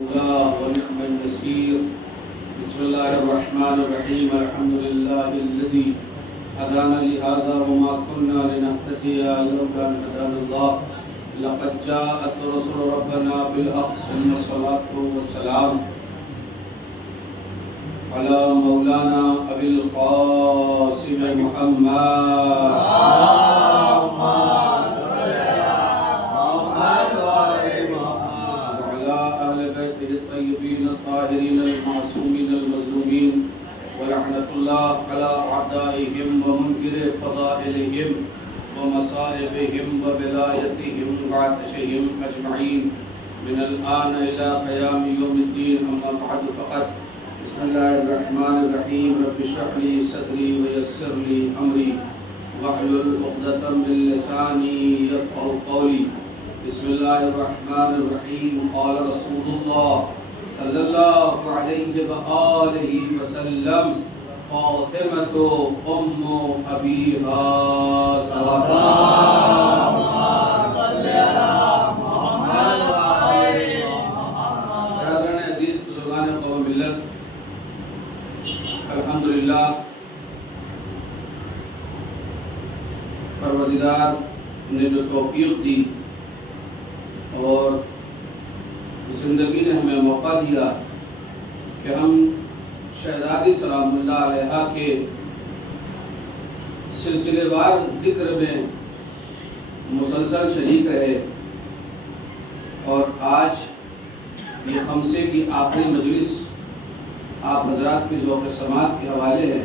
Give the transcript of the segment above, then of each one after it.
ونعم النصير. بسم الله الرحمن الرحيم. الحمد لله الذي هدانا لهذا وما كنا لنهتدي لولا أن هدانا الله. لقد جاءت رسل ربنا بالحق ثم الصلاة والسلام على مولانا أبي القاسم محمد. الطيبين الطاهرين المعصومين المظلومين ولعنة الله على أعدائهم ومنكر فضائلهم ومصائبهم وبلايتهم وعطشهم أجمعين من الآن إلى قيام يوم الدين. أما بعد فقد بسم الله الرحمن الرحيم. رب اشرح لي صدري ويسر لي أمري واحلل عقدة من لساني يفقهوا قولي. بسم الله الرحمن الرحيم. قال رسول الله صلى الله عليه وآله وسلم فاطمة أم أبيها صلى عزیز بزرگان قوم ملت، الحمدللہ پروردگار نے جو توفیق دی اور زندگی نے ہمیں موقع دیا کہ ہم شہزادی سلام اللہ علیہ کے سلسلے وار ذکر میں مسلسل شریک رہے، اور آج یہ خمسے کی آخری مجلس آپ حضرات کی ذوق سماعت کے حوالے ہے،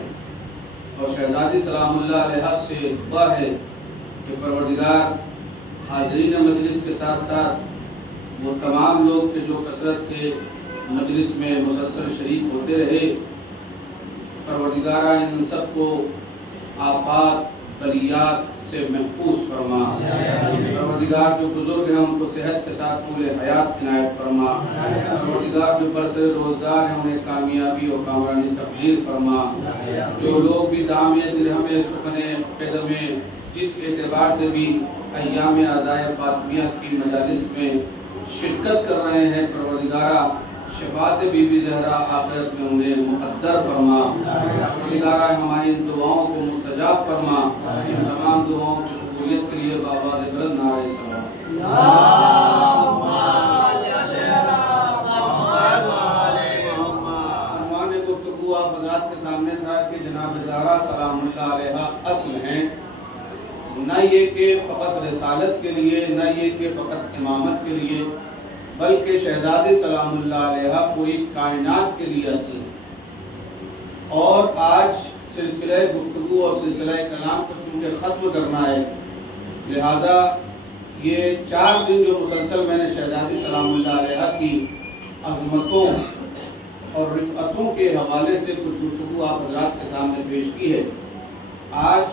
اور شہزادی سلام اللہ علیہ سے دعا ہے کہ پروردگار حاضرین مجلس کے ساتھ ساتھ وہ تمام لوگ کے جو کثرت سے مجلس میں مسلسل شریک ہوتے رہے، پروردگارہ ان سب کو آفات بلیات سے محفوظ فرما. پروردگار جو بزرگ ہیں ان کو صحت کے ساتھ طول حیات عنایت فرما. پروردگار جو برسر روزگار ہیں انہیں کامیابی اور کامرانی تقدیر فرما. جو لوگ بھی دامے درہمے سخنے قدمے جس اعتبار سے بھی ایام عزائے فاطمیہ کی مجالس میں شرکت کر رہے ہیں، پروردگارہ شفاعت بی بی زہرا آخرت میں انہیں مقدر فرما. پروردگارہ ہماری ان دعاؤں کو مستجاب فرما. ان تمام دعاؤں کی قبولیت کے لیے بآواز بلند نعرہ صلوات. عنوان گفتگو آپ حضرات کے سامنے تھا کہ جناب زہرا سلام اللہ علیہ اصل ہیں، نہ یہ کہ فقط رسالت کے لیے، نہ یہ کہ فقط امامت کے لیے، بلکہ شہزادی سلام اللہ علیہ پوری کائنات کے لیے اصل ہے. اور آج سلسلہ گفتگو اور سلسلہ کلام کو چونکہ ختم کرنا ہے، لہذا یہ 4 دن جو مسلسل میں نے شہزادی سلام اللہ علیہ کی عظمتوں اور رفعتوں کے حوالے سے کچھ گفتگو آپ حضرات کے سامنے پیش کی ہے. آج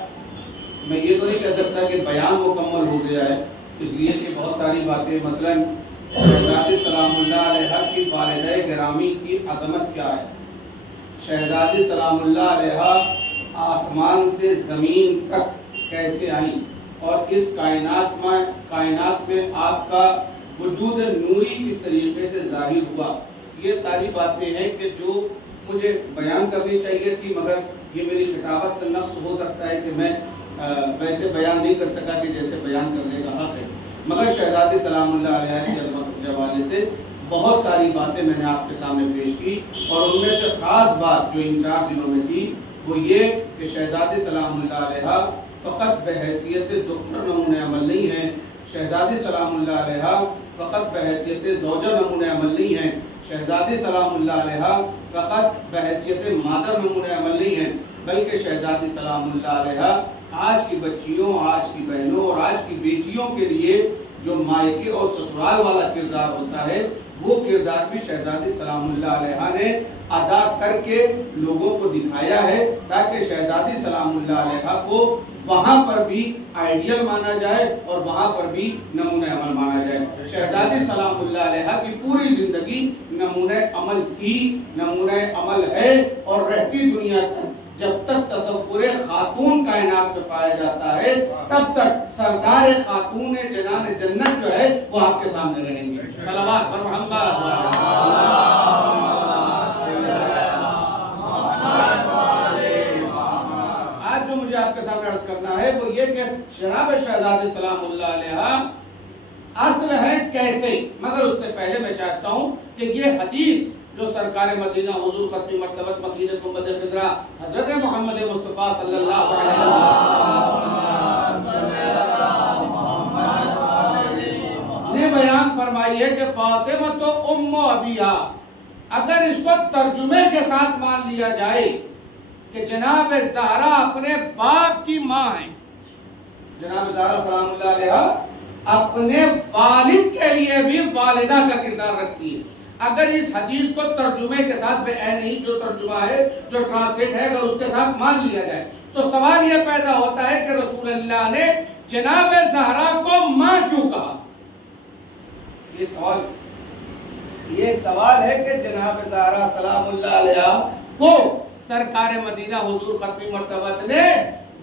میں یہ تو نہیں کہہ سکتا کہ بیان مکمل ہو گیا ہے، اس لیے کہ بہت ساری باتیں، مثلا شہزادی سلام اللہ علیہ کی والدہ گرامی کی عظمت کیا ہے. شہزادی سلام اللہ علیہ آسمان سے زمین تک کیسے آئیں، اور اس کائنات میں آپ کا وجود نوری کس طریقے سے ظاہر ہوا. یہ ساری باتیں ہیں کہ جو مجھے بیان کرنی چاہیے تھی، مگر یہ میری خطابت کا نقص ہو سکتا ہے کہ میں ویسے بیان نہیں کر سکا کہ جیسے بیان کرنے کا حق ہے. مگر شہزادی سلام اللہ علیہ کی عظمت کے حوالے سے بہت ساری باتیں میں نے آپ کے سامنے پیش کی، اور ان میں سے خاص بات جو ان 4 دنوں میں تھی وہ یہ کہ شہزادی سلام اللہ علیہ فقط بحیثیت دختر نمونہ عمل نہیں ہیں. شہزادی سلام اللہ علیہ فقط بحیثیت زوجہ نمونہ عمل نہیں ہیں. شہزادی سلام اللہ علیہ فقط بحیثیت مادر نمونہ عمل نہیں ہیں، بلکہ شہزادی سلام اللہ علیہ آج کی بچیوں، آج کی بہنوں اور آج کی بیٹیوں کے لیے جو مائکے اور سسرال والا کردار ہوتا ہے، وہ کردار بھی شہزادی سلام اللہ علیہ نے ادا کر کے لوگوں کو دکھایا ہے، تاکہ شہزادی سلام اللہ علیہ کو وہاں پر بھی آئیڈیل مانا جائے اور وہاں پر بھی نمونہ عمل مانا جائے. شہزادی سلام اللہ علیہ کی پوری زندگی نمونہ عمل تھی، نمونہ عمل ہے اور رہتی دنیا تک. جب تک تصور خاتون کائنات میں پایا جاتا ہے تب تک سردار خاتون جنان جنت جو ہے وہ آپ کے سامنے رہیں گے. صلوات بر محمد. کرنا ہے وہ یہ کہ جناب شہزادی سلام اللہ علیہ اصل ہے کیسے، مگر اس سے پہلے میں چاہتا ہوں کہ یہ حدیث جو سرکار مدینہ حضور ختم مرتبت مکینہ گنبد خضرا حضرت محمد مصطفیٰ صلی اللہ علیہ وسلم نے بیان فرمائی ہے کہ فاطمہ تو ام ابیہا، اگر اس کو ترجمے کے ساتھ مان لیا جائے کہ جناب زہرا اپنے باپ کی ماں ہیں، جناب زہرا سلام اللہ علیہ اپنے والد کے لیے بھی والدہ کا کردار رکھتی ہے، اگر اس حدیث کو ترجمے کے ساتھ بے نہیں جو ترجمہ ہے جو ٹرانسلیٹ ہے اگر اس کے ساتھ مان لیا جائے تو سوال یہ پیدا ہوتا ہے کہ رسول اللہ نے جناب زہرا کو ماں کیوں کہا؟ یہ ایک سوال ہے کہ جناب زہرا سلام اللہ علیہ کو سرکار مدینہ حضور ختم مرتبت نے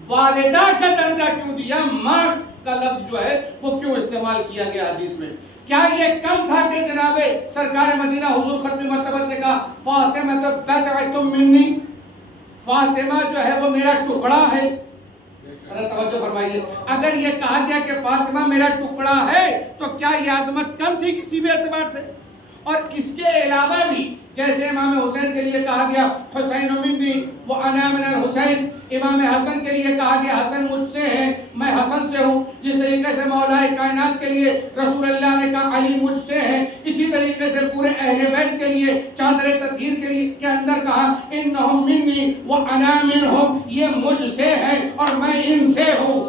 والدہ کا درجہ کیوں دیا، ماں کا لفظ جو ہے وہ کیوں استعمال کیا گیا حدیث میں؟ کیا یہ کم تھا کہ جناب سرکار مدینہ حضور ختم مرتبت نے کہا فاطمہ تو بضعۃ منی، فاطمہ جو ہے وہ میرا ٹکڑا ہے؟ توجہ فرمائیے، اگر یہ کہا گیا کہ فاطمہ میرا ٹکڑا ہے تو کیا یہ عظمت کم تھی کسی بھی اعتبار سے؟ اور اس کے علاوہ بھی جیسے امام حسین کے لیے کہا گیا حسین منی وانا من الحسین، امام حسن کے لیے کہا گیا حسن مجھ سے ہے میں حسن سے ہوں، جس طریقے سے مولا کائنات کے لیے رسول اللہ نے کہا علی مجھ سے ہے، اسی طریقے سے پورے اہل بیت کے لیے چادر تطہیر کے لیے کے اندر کہا انہم منی وانا منہم، یہ مجھ سے ہے اور میں ان سے ہوں۔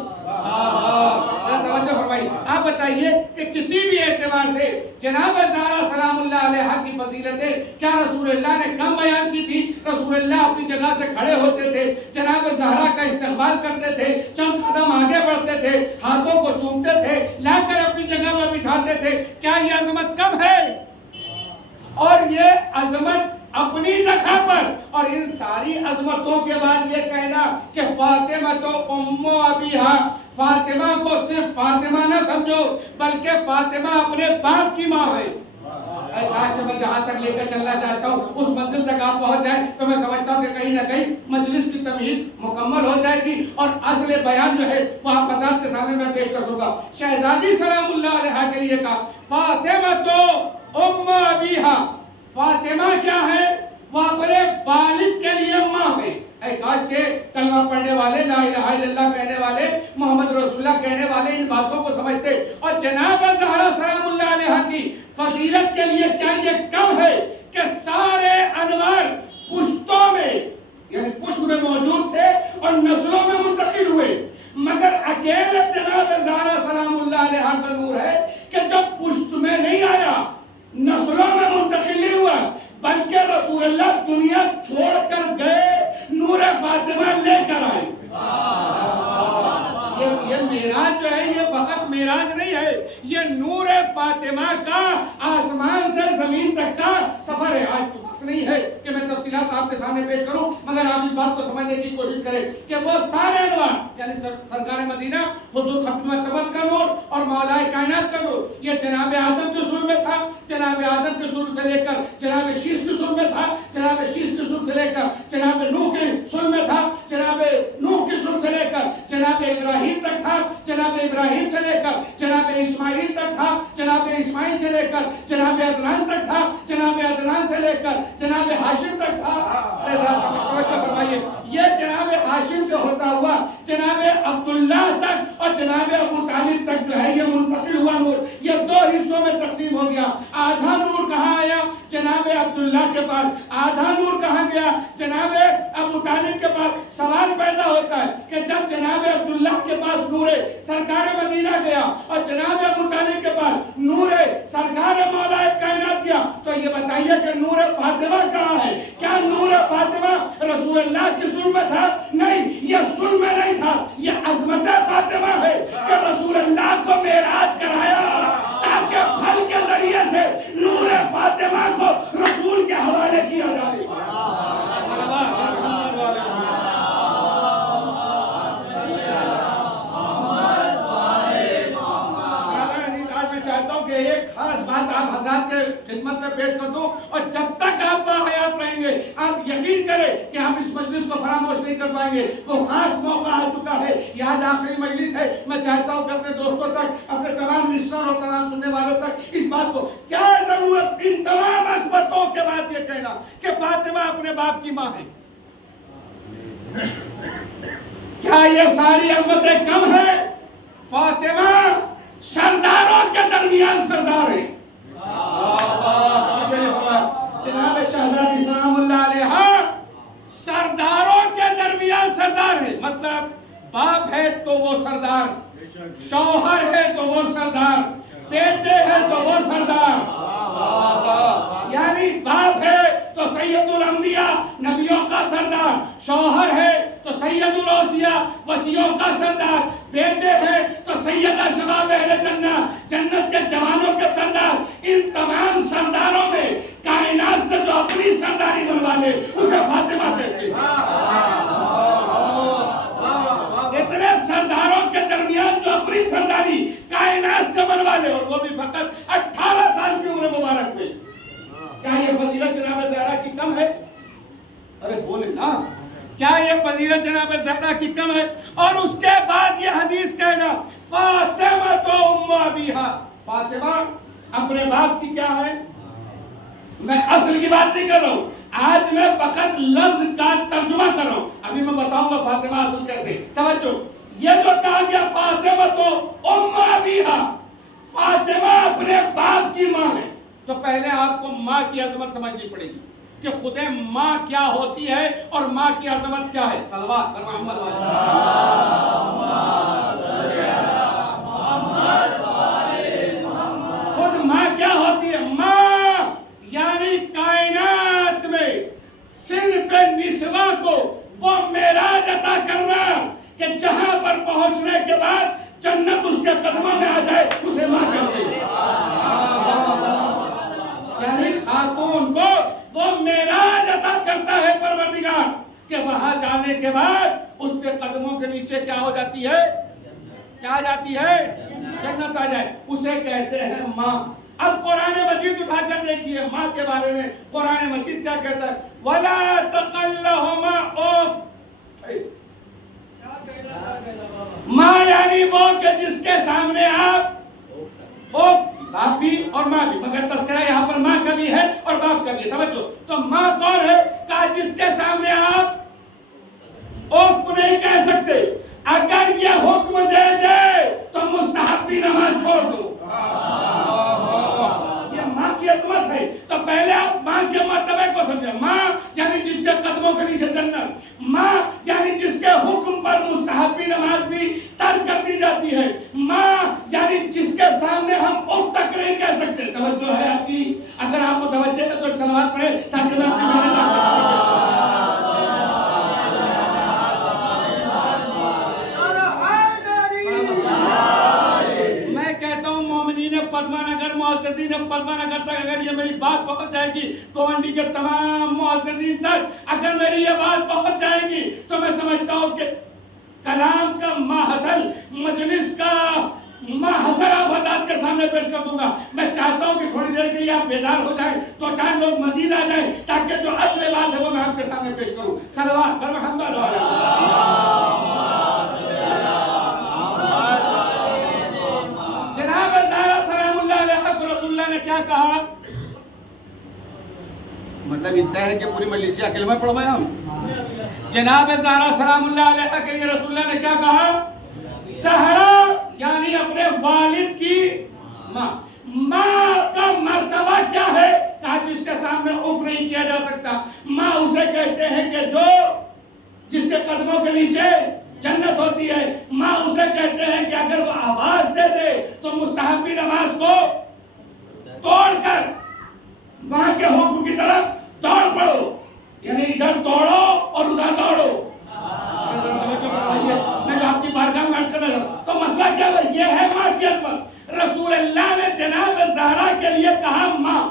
توجہ فرمائی، آپ بتائیے کہ کسی بھی اعتبار سے جناب زہرا سلام اللہ علیہ کی فضیلتیں کیا رسول اللہ نے کم بیان کی تھی؟ رسول اللہ اپنی جگہ سے کھڑے ہوتے تھے، جناب زہرا کا استقبال کرتے تھے، چند قدم آگے بڑھتے تھے، ہاتھوں کو چومتے تھے، لا کر اپنی جگہ پر بٹھاتے تھے، کیا یہ عظمت کم ہے؟ اور یہ عظمت اپنی جگہ پر، اور ان ساری عظمتوں کے بعد یہ کہنا کہ فاطمہ تو ام ابیہا، فاطمہ کو صرف فاطمہ نہ سمجھو بلکہ فاطمہ اپنے باپ کی ماں ہے۔ کاش میں جہاں تک لے کر چلنا چاہتا ہوں اس منزل تک آپ پہنچ جائیں تو میں سمجھتا ہوں کہ کہیں نہ کہیں مجلس کی تمہید مکمل ہو جائے گی اور اصل بیان جو ہے وہ آپ حضرات کے سامنے میں پیش کر دوں گا۔ شہزادی سلام اللہ علیہ کے لیے کہا فاطمہ تو ام ابیہا، فاطمہ کیا ہے؟ وہ اپنے والد کے لیے ماں ہے۔ اے کاش کے کلمہ پڑھنے والے، لا الہ الا اللہ کہنے والے، محمد رسول اللہ کہنے والے ان باتوں کو سمجھتے۔ اور جناب زہرا سلام اللہ علیہ کی فضیلت کے لیے کیا یہ کم ہے کہ سارے انوار پشتوں میں یعنی پشت میں موجود تھے اور نسلوں میں منتقل ہوئے، مگر اکیلے جناب زہرا سلام اللہ علیہ کا نور ہے کہ جب پشت میں نہیں آیا، نسلوں میں منتقل نہیں ہوا، بلکہ رسول اللہ دنیا چھوڑ کر گئے، نور فاطمہ لے کر آئے۔ یہ معراج جو ہے یہ فقط معراج نہیں ہے، یہ نور فاطمہ کا آسمان سے زمین تک کا سفر ہے۔ آج نہیں ہے کہ میں تفصیلات آپ کے سامنے پیش کروں، مگر آپ اس بات کو سمجھنے کی کوشش کریں کہ وہ سارے انوار یعنی سرکار مدینہ حضور ختم مرتبت کا نور اور مولا کائنات کا نور یہ جناب آدم کے سر میں تھا، جناب آدم کے سر سے لے کر جناب شیش کے سر میں تھا، جناب شیش کے سر سے لے کر جناب نوح کے سر میں تھا، جناب نوح کے سر سے لے کر جناب ابراہیم تک تھا، جناب ابراہیم سے لے کر جناب اسماعیل تک تھا، جناب اسماعیل سے لے کر جناب عدنان تک تھا، جناب عدنان سے لے کر جناب ہاشم تک تھا۔ توجہ فرمائیے، یہ جناب ہاشم سے ہوتا ہوا جناب عبداللہ تک اور جناب ابو طالب تک جو ہے یہ منتقل ہوا نور، یہ دو حصوں میں تقسیم ہو گیا۔ آدھا نور کہاں آیا؟ جناب عبداللہ کے پاس۔ آدھا نور کہاں گیا؟ جناب ابو طالب کے پاس۔ سوال پیدا ہوتا ہے کہ جب جناب عبداللہ کے پاس نور سرکار مدینہ گیا اور جناب ابو طالب کے پاس نور سرکار مولا کائنات گیا تو یہ بتائیے کہ نور فاطمہ کہاں ہے؟ کیا نور فاطمہ رسول اللہ کی سر میں تھا؟ نہیں، یہ سر میں نہیں تھا، یہ عظمت فاطمہ ہے کہ رسول اللہ کو معراج کرایا تاکہ پھل کے ذریعے سے نور فاطمہ کو رسول کے حوالے کیا جائے۔ ایک خاص بات آپ حضرات کے خدمت میں پیش کر دوں اور اور جب تک آپ باحیات رہیں گے آپ یقین کریں کہ ہم اس مجلس کو فراموش نہیں کر پائیں گے. وہ خاص موقع آ چکا ہے, یہ آج آخری مجلس ہے. میں چاہتا ہوں کہ اپنے دوستوں تک, اپنے تمام لسنر اور تمام سننے والوں تک اس بات کو, کیا ضرورت ان تمام عظمتوں کے بعد یہ کہنا کہ فاطمہ اپنے باپ کی ماں ہے؟ کیا یہ ساری عظمتیں کم ہیں؟ فاطمہ سرداروں کے درمیان سردار ہے. جناب شہزادی سلام اللہ علیہ سرداروں کے درمیان سردار ہے. مطلب باپ ہے تو وہ سردار, شوہر ہے تو وہ سردار, بیٹے ہیں تو وہ سردار. یعنی باپ ہے تو سید الانبیاء نبیوں کا سردار, شوہر ہے تو سید الاوصیاء وصیوں کا سردار, بیٹے ہیں تو سیدہ شباب اہل جنت جنت کے جوانوں کے سردار. ان تمام سرداروں میں کائنات سے جو اپنی سرداری بنوا لے اسے فاطمہ کہتے ہیں. اتنے سرداروں کے درمیان جو اپنی سرداری کائنات سے بنوا لے, اور وہ بھی فقط 18 سال کی عمر مبارک میں, کیا یہ فضیلت جناب زہرا کی کم ہے؟ ارے بولے نا, کیا یہ فضیلت جناب زہرا کی کم ہے؟ اور اس کے بعد یہ حدیث کہنا فاطمہ تو ام ابیہا, فاطمہ اپنے باپ کی کیا ہے؟ میں اصل کی بات نہیں کر رہا ہوں, آج میں فقط لفظ کا ترجمہ کر رہا ہوں. ابھی میں بتاؤں گا فاطمہ اصل کیسے. توجہ, یہ جو کہا گیا فاطمہ تو ام ابیہا, فاطمہ اپنے باپ کی ماں ہے, تو پہلے آپ کو ماں کی عظمت سمجھنی پڑے گی کہ خود ماں کیا ہوتی ہے اور ماں کی عظمت کیا ہے. صلوات بر محمد خود ماں کیا ہوتی ہے؟ ماں یعنی کائنات میں صرف نسواں کو وہ معراج عطا کرنا کہ جہاں پر پہنچنے کے بعد جنت اس کے قدموں میں آ جائے, اسے ماں کہتے ہیں. یعنی خاتون کو وہ معراج عطا کرتا ہے پروردگار کہ وہاں جانے کے بعد اس کے قدموں کے نیچے کیا ہو جاتی ہے؟ کیا آ جاتی ہے؟ جنت آ جائے, اسے کہتے ہیں ماں. اب قرآن مجید اٹھا کر دیکھیے ماں کے بارے میں قرآن مجید کیا کہتا ہے؟ وَلَا تَقَلَّهُمَا اوف. ماں یعنی وہ کہ جس کے سامنے آپ اوف, باپ بھی اور ماں بھی, مگر تذکرہ یہاں پر ماں کا بھی ہے اور باپ کا بھی ہے. توجہ, تو ماں کون ہے؟ کہا جس کے سامنے آپ اوف نہیں کہہ سکتے. اگر یہ حکم دے دے تو مستحبی نماز چھوڑ دو. یہ ماں کی عظمت ہے. تو پہلے آپ ماں کے مرتبے کو سمجھیں. ماں یعنی جس کے قدموں کے نیچے جنت, ماں یعنی جس کے حکم پر مستحبی نماز بھی ترک کر دی جاتی ہے, ماں یعنی جس کے سامنے ہم اف تک نہیں کہہ سکتے. توجہ ہے آپ کی؟ اگر آپ متوجہ ہیں تو ایک صلوات پڑھیں تاکہ میں اپنے بارے پدما نگر معززین پدما نگر تک اگر یہ میری بات پہنچ جائے گی, گوانڈی کے تمام معززین تک اگر میری یہ بات پہنچ جائے گی, تو میں سمجھتا ہوں کہ کلام کا ماحصل, مجلس کا ماحصل آپ حضرات کے سامنے پیش کر دوں گا. میں چاہتا ہوں کہ تھوڑی دیر کے لیے آپ بیدار ہو جائیں, دو چار لوگ مزید آ جائیں تاکہ جو اصل بات ہے وہ میں آپ کے سامنے پیش کروں. صلوات بر محمد جناب زہرا سلام اللہ علیہ کو رسول اللہ نے کیا کہا؟ مطلب اتنا ہے کہ پوری مجلس کا کلمہ پڑھوایا ہم. جناب زہرا سلام اللہ علیہ کے لیے رسول اللہ نے کیا کہا؟ زہرا یعنی اپنے والد کی ماں. ماں کا مرتبہ کیا ہے؟ کہا جس کے سامنے اف نہیں کیا جا سکتا. ماں اسے کہتے ہیں کہ جو جس کے قدموں کے نیچے جنت ہوتی ہے. ماں اسے کہتے ہیں کہ اگر وہ آواز دے دے تو مستحبی نماز کو توڑ کر ماں کے حکم کی طرف دوڑ پڑو, یعنی ادھر دوڑو اور ادھر دوڑو. میں جو آپ کی بارگاہ میں عرض کرنا چاہتا ہوں, تو مسئلہ کیا ہے؟ یہ ہے ماں کی عظمت. رسول اللہ نے جناب زہرا کے لیے کہا ماں,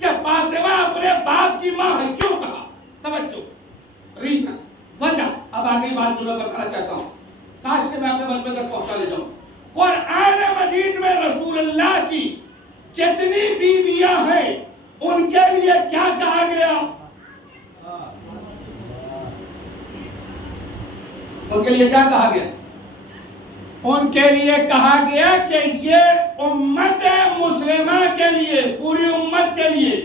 کہ فاطمہ اپنے باپ کی ماں ہے. کیوں کہا؟ توجہ, ریزن, وجہ. اب آگے بات جو میں بتانا چاہتا ہوں, کاش کہ میں اپنے من میں تک پہنچا لے جاؤں. قرآن مجید میں رسول اللہ کی جتنی بیویاں ہیں ان کے لیے کیا کہا گیا؟ ان کے لیے کیا کہا گیا؟ ان کے لیے کہا گیا کہ یہ امت مسلمہ کے لیے، پوری امت کے لیے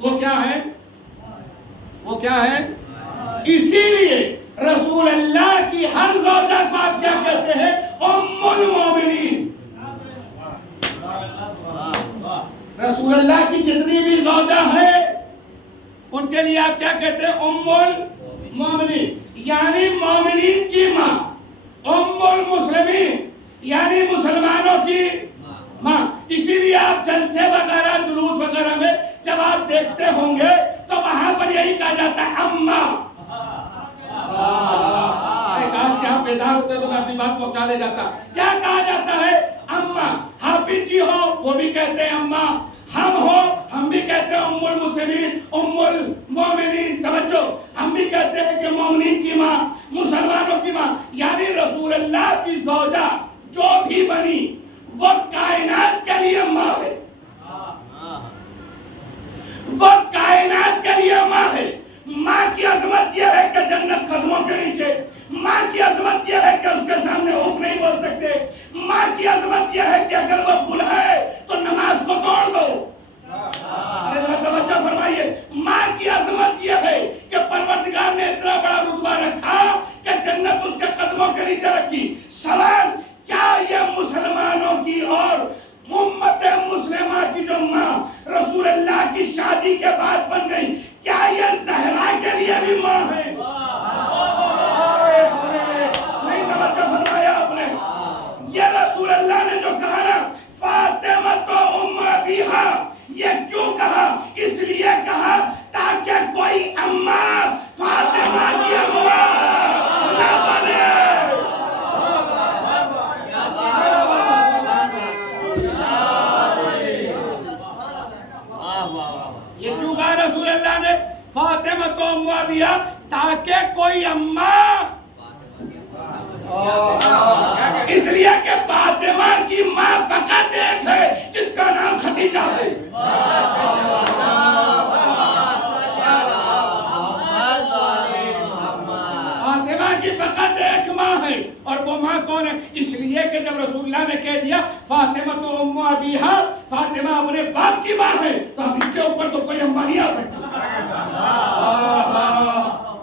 وہ کیا ہے؟ وہ کیا ہے؟ اسی لیے رسول اللہ کی ہر زوجہ کو آپ کیا کہتے ہیں؟ ام المومنین۔ رسول اللہ کی جتنی بھی زوجہ ہیں ان کے لیے آپ کیا کہتے ہیں؟ ام المومنین، یعنی مومنین کی ماں، ام المسلمین یعنی مسلمانوں کی ماں۔ اسی لیے آپ جلسے وغیرہ جلوس وغیرہ میں جب آپ دیکھتے ہوں گے تو وہاں پر یہی کہا جاتا ہے اماں۔ کاش کہ آپ بیدار ہوتے تو میں اپنی بات پہنچا لے جاتا۔ کیا کہا جاتا ہے؟ اماں۔ حافظ جی ہو وہ بھی کہتے ہیں اماں، ہم ہو ہم بھی کہتے ہیں ام المسلمین، ام المومنین۔ توجہ، ہم بھی کہتے ہیں کہ مومنین کی ماں، مسلمانوں کی ماں، یعنی رسول اللہ کی زوجہ جو بھی بنی وہ کائنات کے لیے ماں ہے، وہ کائنات کے لیے ماں ہے۔ ماں کی عظمت یہ ہے کہ جنت قدموں کے نیچے، ماں کی عظمت یہ ہے کہ اس کے سامنے اف نہیں بول سکتے، ماں کی عظمت یہ ہے کہ اگر وہ بلائے تو نماز کو توڑ دو۔ توجہ فرمائیے، ماں کی عظمت یہ ہے کہ پروردگار نے اتنا بڑا رتبہ رکھا کہ جنت اس کے قدموں کے نیچے رکھی۔ سوال، کیا یہ مسلمانوں کی اور امت مسلمہ کی جو ماں رسول اللہ کی شادی کے بعد بن گئی، کیا یہ زہرا کے لیے بھی ماں ہے؟ نہیں توجہ فرمایا آپ نے؟ یہ رسول اللہ نے جو کہا نا فاطمہ تو ام ابیہا، یہ کیوں کہا؟ اس لیے کہا تاکہ کوئی اماں فاطمہ کی اماں نہ بنے۔ یہ کیوں کہا رسول اللہ نے فاطمہ تو ام ابیہا؟ تاکہ کوئی اماں، اس لیے کہ فاطمہ کی ماں فقط ایک ہے جس کا نام خدیجہ ہے۔ فاطمہ کی فقط ایک ماں ہے، اور وہ ماں کون ہے؟ اس لیے کہ جب رسول اللہ نے کہہ دیا فاطمہ تو ام ابیہا، فاطمہ اپنے باپ کی ماں ہے، تو اب اس کے اوپر تو کوئی اماں نہیں آ سکتا۔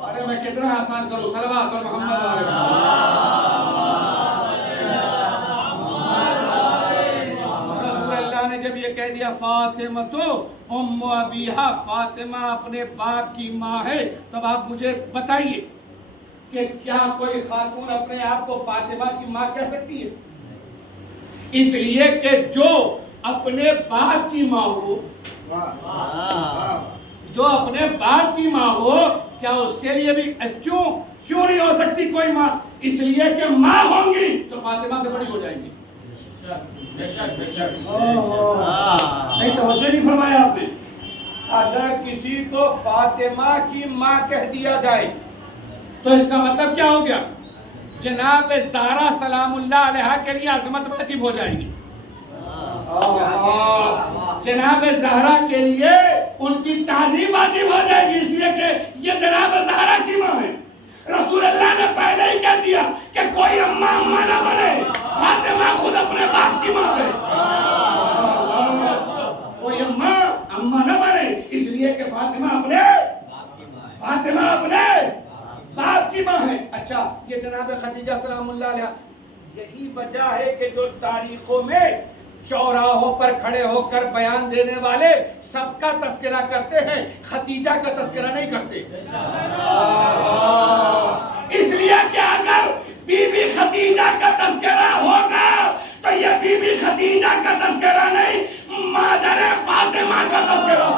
ارے میں کتنا آسان کروں، صلوات اور محمد علیہ۔ جب یہ کہہ دیا فاطمہ تو ام ابیہا، فاطمہ اپنے باپ کی ماں ہے، تب آپ مجھے بتائیے کہ کیا کوئی خاتون اپنے آپ کو فاطمہ کی ماں کہہ سکتی ہے؟ اس لیے کہ جو اپنے باپ کی ماں ہو، جو اپنے باپ کی ماں ہو، کیا اس کے لیے بھی کیوں نہیں ہو سکتی کوئی ماں؟ اس لیے کہ ماں ہوں گی تو فاطمہ سے بڑی ہو جائیں گی۔ نہیں توجہ نہیں فرمایا آپ نے؟ اگر کسی کو فاطمہ کی ماں کہہ دیا جائے تو اس کا مطلب کیا ہو گیا؟ جناب زہرا سلام اللہ علیہا کے لیے عظمت واجب ہو جائے گی۔ جناب زہرا کے لیے ان کی تعظیم واجب ہو جائے گی، اس لیے کہ یہ جناب زہرا کی ماں ہے۔ رسول اللہ نے پہلے ہی کہہ دیا کہ کوئی اماں اماں نہ بنے، فاطمہ خود اپنے باپ کی ماں ہے۔ کوئی اماں نہ بنے، اس لیے کہ فاطمہ اپنے باپ کی ماں ہے۔ اچھا، یہ جناب خدیجہ سلام اللہ علیہ، یہی وجہ ہے کہ جو تاریخوں میں چوراہوں پر کھڑے ہو کر بیان دینے والے سب کا تذکرہ کرتے ہیں، خدیجہ کا تذکرہ نہیں کرتے۔ اس لیے کہ اگر بی بی خدیجہ کا تذکرہ ہوگا تو یہ بی بی خدیجہ کا تذکرہ نہیں، مادر فاطمہ کا تذکرہ۔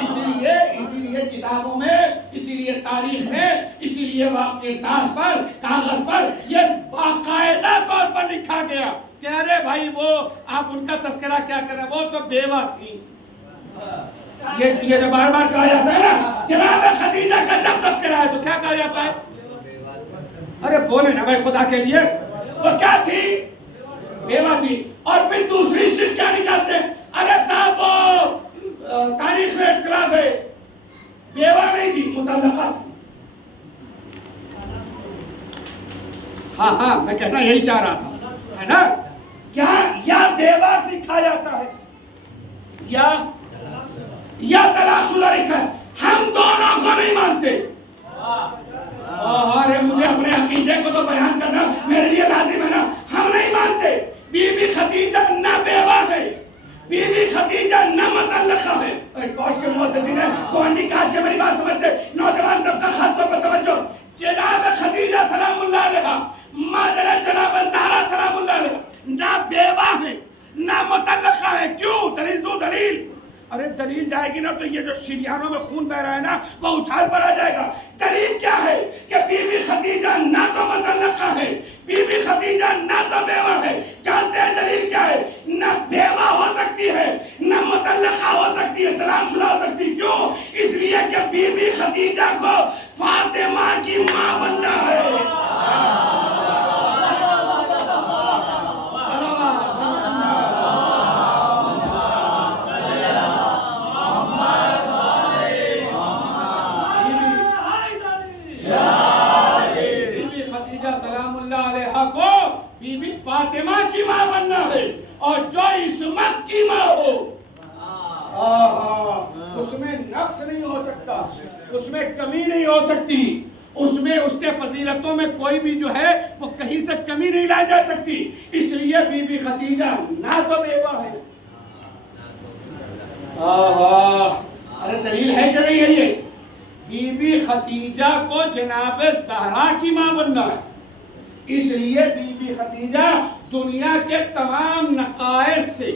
اسی لیے کتابوں میں، اسی لیے تاریخ میں، اسی لیے واقعات پر، کاغذ پر یہ باقاعدہ طور پر لکھا گیا کہ ارے بھائی وہ آپ ان کا تذکرہ کیا کر رہے ہیں، وہ تو بیوہ تھی۔ یہ جو بار بار کہا جاتا ہے نا جناب خدیجہ کا جب تذکرہ ہے تو کیا کہا جاتا ہے؟ ارے بولے نا بھائی خدا کے لیے، وہ کیا تھی؟ بیوہ تھی۔ اور پھر دوسری شرک کیا نکالتے ہیں؟ ارے صاحب وہ تاریخ میں اختلاف ہے، بیوہ نہیں تھی، مطلقہ تھی۔ ہاں میں کہنا یہی چاہ رہا تھا، ہے نا؟ کیا یا بیوہ لکھا جاتا ہے یا طلاق شدہ لکھا ہے؟ ہم دونوں کو نہیں مانتے۔ ارے مجھے اپنے عقیدے کو تو بیان کرنا میرے لیے لازم ہے نا۔ ہم نہیں مانتے، بی بی خدیجہ نہ بیوہ ہے، بی بی خدیجہ نہ مطلقہ ہے۔ کاش کے معتزلین ہیں، گوانڈی کاش کے میری بات سمجھتے، نوجوان طبقہ خاص طور پر توجہ۔ جناب خدیجہ سلام اللہ علیہا، مادر جناب زہرا سلام اللہ علیہا نہ بیوہ ہے نہ مطلقہ ہے۔ کیوں؟ دلیل دو، دلیل۔ ارے دلیل جائے گی نا تو یہ جو شریانوں میں خون بہ رہا ہے نا وہ اچھال پر آ جائے گا۔ دلیل کیا ہے کہ بی بی خدیجہ نہ تو مطلقہ ہے، بی بی خدیجہ نہ تو بیوہ ہے۔ جانتے ہیں دلیل کیا ہے؟ نہ بیوہ ہو سکتی ہے نہ مطلقہ ہو سکتی ہے، طلاق شدہ ہو سکتی۔ کیوں؟ اس لیے کہ بی بی خدیجہ کو فاطمہ کی ماں بننا ہے۔ بی بی فاطمہ کی ماں بننا ہے، اور جو عصمت کی ماں ہو اس میں نقص نہیں ہو سکتا، اس میں کمی نہیں ہو سکتی، اس میں اس کے فضیلتوں میں کوئی بھی جو ہے وہ کہیں سے کمی نہیں لائی جا سکتی۔ اس لیے بی بی خدیجہ نہ تو بیوہ ہے۔ ارے دلیل ہے کہ نہیں ہے؟ یہ بی بی خدیجہ کو جناب زہرا کی ماں بننا ہے، اس لیے بی بی خدیجہ دنیا کے تمام نقائص سے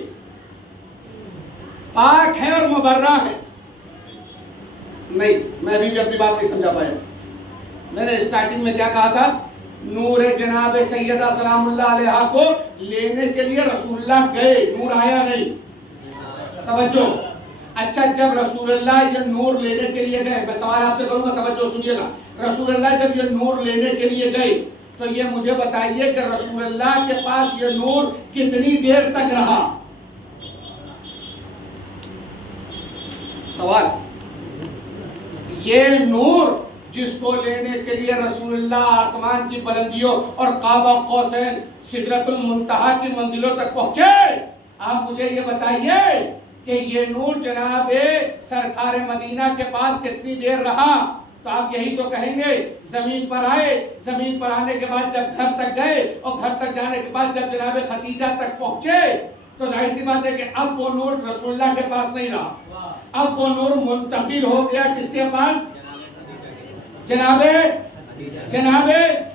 پاک ہے اور مبرہ ہے۔ نہیں، میں ابھی بھی اپنی بات نہیں سمجھا پایا۔ میں نے اسٹارٹنگ میں کیا کہا تھا؟ نور جناب سیدہ سلام اللہ علیہا کو لینے کے لیے رسول اللہ گئے، نور آیا نہیں۔ توجہ۔ اچھا، جب رسول اللہ یہ نور لینے کے لیے گئے، میں سوال آپ سے کروں گا، توجہ سنیے گا۔ رسول اللہ جب یہ نور لینے کے لیے گئے تو یہ مجھے بتائیے کہ رسول اللہ کے پاس یہ نور کتنی دیر تک رہا؟ سوال۔ یہ نور جس کو لینے کے لیے رسول اللہ آسمان کی بلندیوں اور قاب قوسین سدرۃ المنتہا کی منزلوں تک پہنچے، آپ مجھے یہ بتائیے کہ یہ نور جناب سرکار مدینہ کے پاس کتنی دیر رہا؟ تو آپ یہی تو کہیں گے زمین پر آئے، زمین پر آنے کے بعد جب گھر تک گئے اور گھر تک جانے کے بعد جب جناب خدیجہ تک پہنچے تو ظاہر سی بات ہے کہ اب وہ نور رسول اللہ کے پاس نہیں رہا، اب وہ نور منتقل ہو گیا کس کے پاس؟ جناب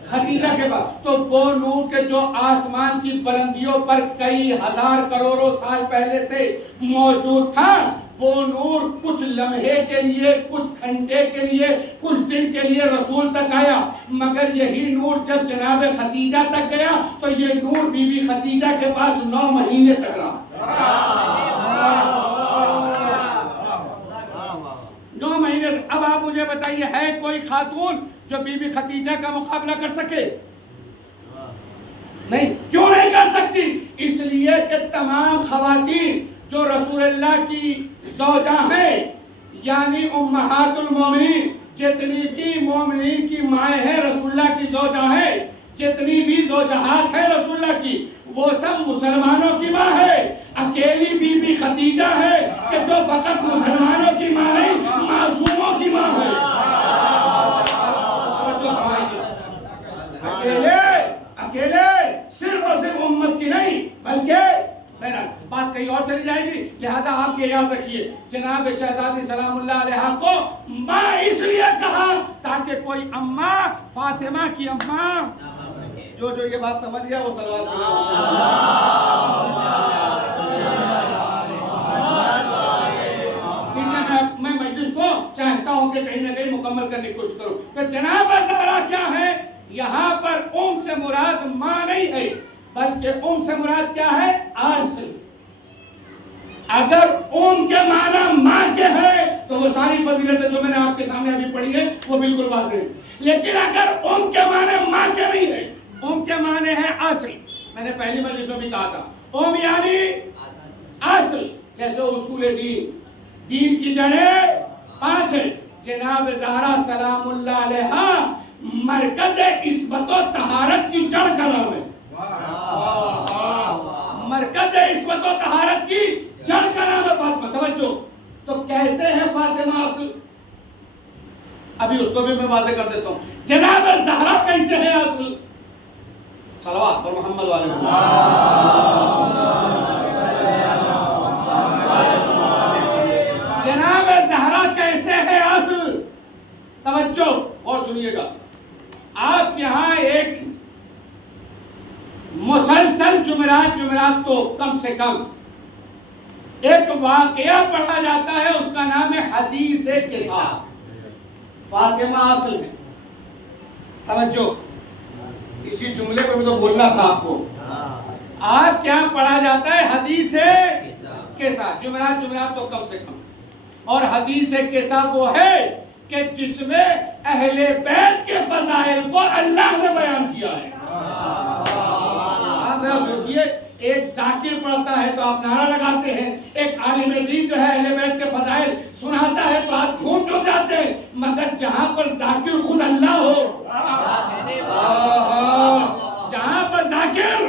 خدیجہ کے پاس۔ تو وہ نور کے جو آسمان کی بلندیوں پر کئی ہزار کروڑوں سال پہلے سے موجود تھا، وہ نور کچھ لمحے کے لیے، کچھ گھنٹے کے لیے، کچھ دن کے لیے رسول تک آیا، مگر یہی نور جب جناب خدیجہ تک گیا تو یہ نور بی بی خدیجہ کے پاس 9 مہینے تک رہا۔ 9 مہینے۔ اب آپ مجھے بتائیے ہے کوئی خاتون جو بی بی خدیجہ کا مقابلہ کر سکے؟ نہیں۔ کیوں نہیں کر سکتی؟ اس لیے کہ تمام خواتین جو رسول اللہ کی زوجہ ہیں، یعنی امہات المومنین، جتنی بھی مومنین کی مائیں ہیں رسول اللہ کی زوجہ ہیں، جتنی بھی زوجہات ہیں رسول اللہ کی، وہ سب مسلمانوں کی ماں ہے۔ اکیلی بی بی خدیجہ ہے کہ جو فقط مسلمانوں کی ماں نہیں، معصوموں کی ماں ہے۔ اکیلے صرف اور صرف امت کی نہیں، بلکہ بات کہیں اور چلی جائے گی، لہذا آپ یہ یاد رکھیے جناب شہزادی سلام اللہ علیہا کو ماں اس لیے کہا تاکہ کوئی اماں فاطمہ کی اماں جو یہ بات سمجھ گیا وہ سلوات میں مجلس کو چاہتا ہوں کہ کہیں نہ کہیں مکمل کرنے کی کوشش کروں۔ تو جناب زہرا کیا ہے؟ یہاں پر سے مراد ماں نہیں ہے، بلکہ سے مراد کیا ہے؟ اصل۔ اگر کے معنی ماں کے ہے تو وہ ساری فضیلتیں جو میں نے آپ کے سامنے ابھی پڑھی ہے وہ بالکل واضح ہے، لیکن اگر کے معنی ماں کے نہیں ہے، کے معنی ہے اصل۔ میں نے پہلی مجلس میں بھی کہا تھا یعنی اصل، جیسے اصول دین کی جڑیں 5 ہیں. جناب زہرا سلام اللہ علیہا مرکز عصمت و طہارت کی جڑ کا نام ہے. مرکز عصمت و طہارت کی جڑ کا نام ہے فاطمہ. توجہ. تو کیسے ہے فاطمہ اصل؟ ابھی اس کو بھی میں واضح کر دیتا ہوں. جناب زہرا کیسے ہے اصل؟ صلوات پر محمد والے جناب زہرا کیسے ہے اصل؟ توجہ اور سنیے گا. آپ یہاں ایک مسلسل جمعرات تو کم سے کم ایک واقعہ پڑھا جاتا ہے, اس کا نام ہے حدیث قصہ. فاطمہ اصل ہے. توجہ, اسی جملے پر بھی تو بولنا تھا آپ کو. آپ کیا پڑھا جاتا ہے؟ حدیث قصہ. جمعرات تو کم سے کم. اور حدیث قصہ وہ ہے کہ جس میں اہل بیت کے فضائل کو اللہ نے بیان کیا ہے. آپ ذرا سوچئے, ایک ذاکر پڑھتا ہے تو آپ نعرہ لگاتے ہیں, ایک عالم دین جو ہے اہل بیت کے فضائل سناتا ہے تو آپ جھوم جاتے ہیں. مگر جہاں پر ذاکر خود اللہ ہو, جہاں پر ذاکر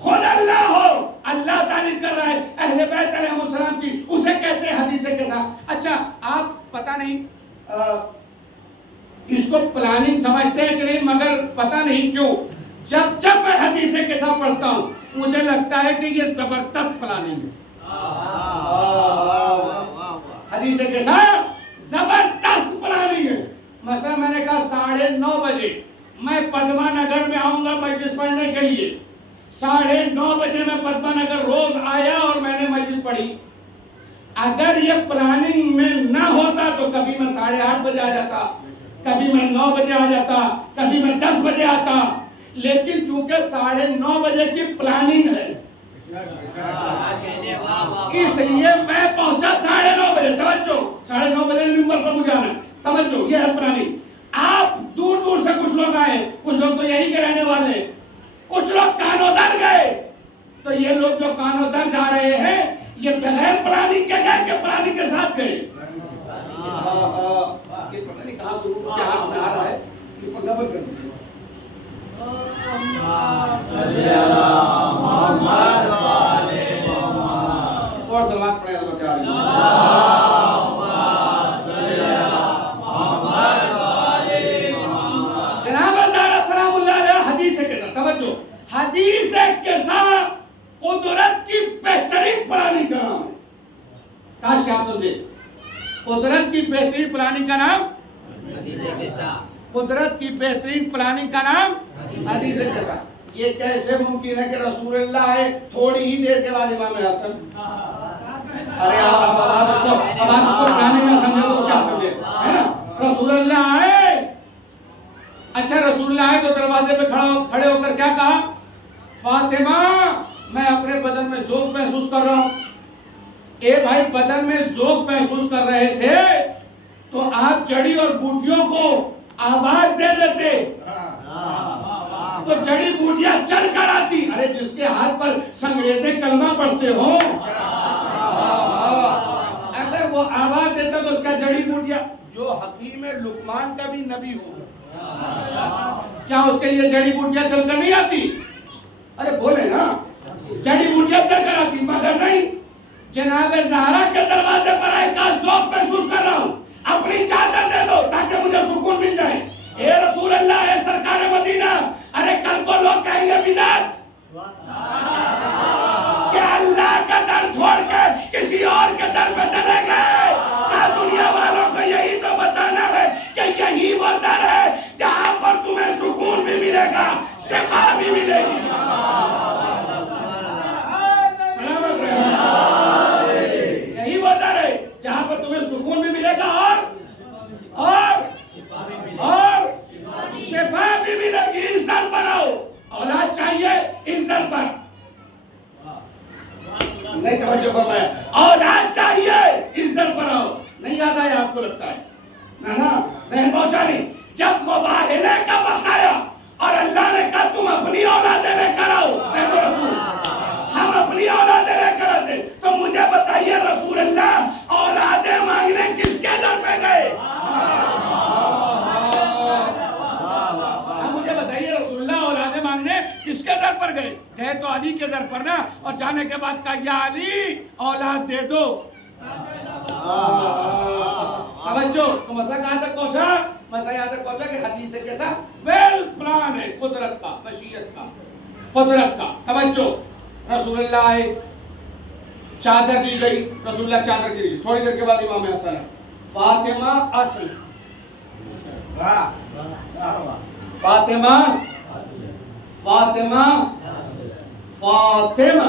خود اللہ ہو, اللہ تعریف کر رہا ہے اہل بیت علیہ السلام کی, اسے کہتے ہیں حدیث قصہ. اچھا, آپ پتہ نہیں اس کو پلاننگ سمجھتے ہیں کہ نہیں, مگر پتہ نہیں کیوں جب میں حدیث قصہ پڑھتا ہوں مجھے لگتا ہے کہ یہ زبردست پلاننگ ہے. حدیث قصہ زبردست پلاننگ ہے. مثلا میں نے کہا 9:30 بجے میں پدما نگر میں آؤں گا مجلس پڑھنے کے لیے. 9:30 بجے میں پدما نگر روز آیا اور میں نے مجلس پڑھی. اگر یہ پلاننگ میں نہ ہوتا تو کبھی میں 8:30 بجے آ جاتا, کبھی میں 9 بجے آ جاتا, کبھی میں 10 بجے آتا. لیکن چونکہ 9:30 بجے کی پلاننگ ہے اس لیے میں پہنچا 9:30 بجے. توجہ, 9:30 بجے ممبر پر مجھے آنا. توجہ, یہ ہے پلاننگ. آپ دور سے کچھ لوگ آئے, کچھ لوگ تو یہی کے رہنے والے, کچھ لوگ کانودر گئے. تو یہ لوگ جو کانودر جا رہے ہیں یہ بغیر پلاننگ کے گئے کہ پلاننگ کے ساتھ گئے؟ یہ پتہ نہیں کہاں سے کیا ہاتھ میں آ رہا ہے, یہ پردہ بند کر دیں. اور سلوات پڑھیں اللہ کے عالم. جناب زہرا سلام اللہ علیہ حدیث قصہ. توجہ, حدیث قصہ قدرت کی بہترین پلاننگ کا نام ہے. کاش کہ آپ سمجھے, قدرت کی بہترین پلاننگ کا نام حدیث قصہ. قدرت کی بہترین پلاننگ کا نام حدیث قصہ. یہ کیسے ممکن ہے کہ رسول اللہ ہے تھوڑی ہی دیر کے بعد امام حسن؟ ارے آپ اس کو پلاننگ میں سمجھو تو کیا سمجھے, ہے نا. رسول اللہ آئے, اچھا رسول اللہ آئے تو دروازے پہ کھڑے ہو کر کیا کہا؟ فاطمہ میں اپنے بدن میں ذوق محسوس کر رہا ہوں. اے بھائی, بدن میں ذوق محسوس کر رہے تھے تو آپ جڑی اور بوٹیوں کو آواز دے دیتے تو جڑی بوٹیاں چل کر آتی. ارے جس کے ہاتھ پر سنگریزے کلمہ پڑھتے ہو, اگر وہ آواز دیتا تو اس کا جڑی بوٹیاں, جو حکیم لقمان کا بھی نبی ہو, کیا اس کے لیے جڑی بوٹیاں چل کر نہیں آتی؟ ارے بولے نا, جڑی بوٹیاں چل کر آتی. مگر نہیں, جناب زہرا کے دروازے پر آئے کا ذوق محسوس کر رہا ہوں, اپنی چادر دے دو تاکہ مجھے سکون مل جائے. اے رسول اللہ, اے سرکار مدینہ, ارے کل کو لوگ کہیں گے بدعت, کہ اللہ کا در چھوڑ کے کسی اور کے در پہ چلے گئے. دنیا والوں کو یہی تو بتانا ہے کہ یہی وہ در ہے جہاں پر تمہیں سکون بھی ملے گا, شفا بھی ملے گی. سلامت رہے. یہی وہ در ہے جہاں پر تمہیں سکون بھی ملے گا اور شفا بھی ملے گی. اس در پر آؤ. اولاد چاہیے اس در پر, نہیں توجہ فرمایا, اولاد چاہیے اس در پر آؤ. نہیں یاد آیا آپ کو لگتا ہے؟ نا ذہن پہنچا نہیں. جب مباہلے کا وقت آیا اور اللہ نے کہا تم اپنی اولادیں لے کر آؤ, ہم اپنی اولادیں لے کر آتے, تو مجھے بتا در پر گئے؟ گئے تو علی کے در پر نا، اور جانے کے بعد کہا یا علی اولاد دے دو. توجہ، تو مسئلہ کہاں تک پہنچا؟ مسئلہ یہاں تک پہنچا کہ حدیث کیسا ویل پلان ہے، قدرت کا، مشیت کا، قدرت کا. توجہ، رسول اللہ آئے، چادر دی گئی، رسول اللہ چادر دی گئی. تھوڑی دیر کے بعد امام حسن ہے. فاطمہ اصل، فاطمہ فاطمہ فاطمہ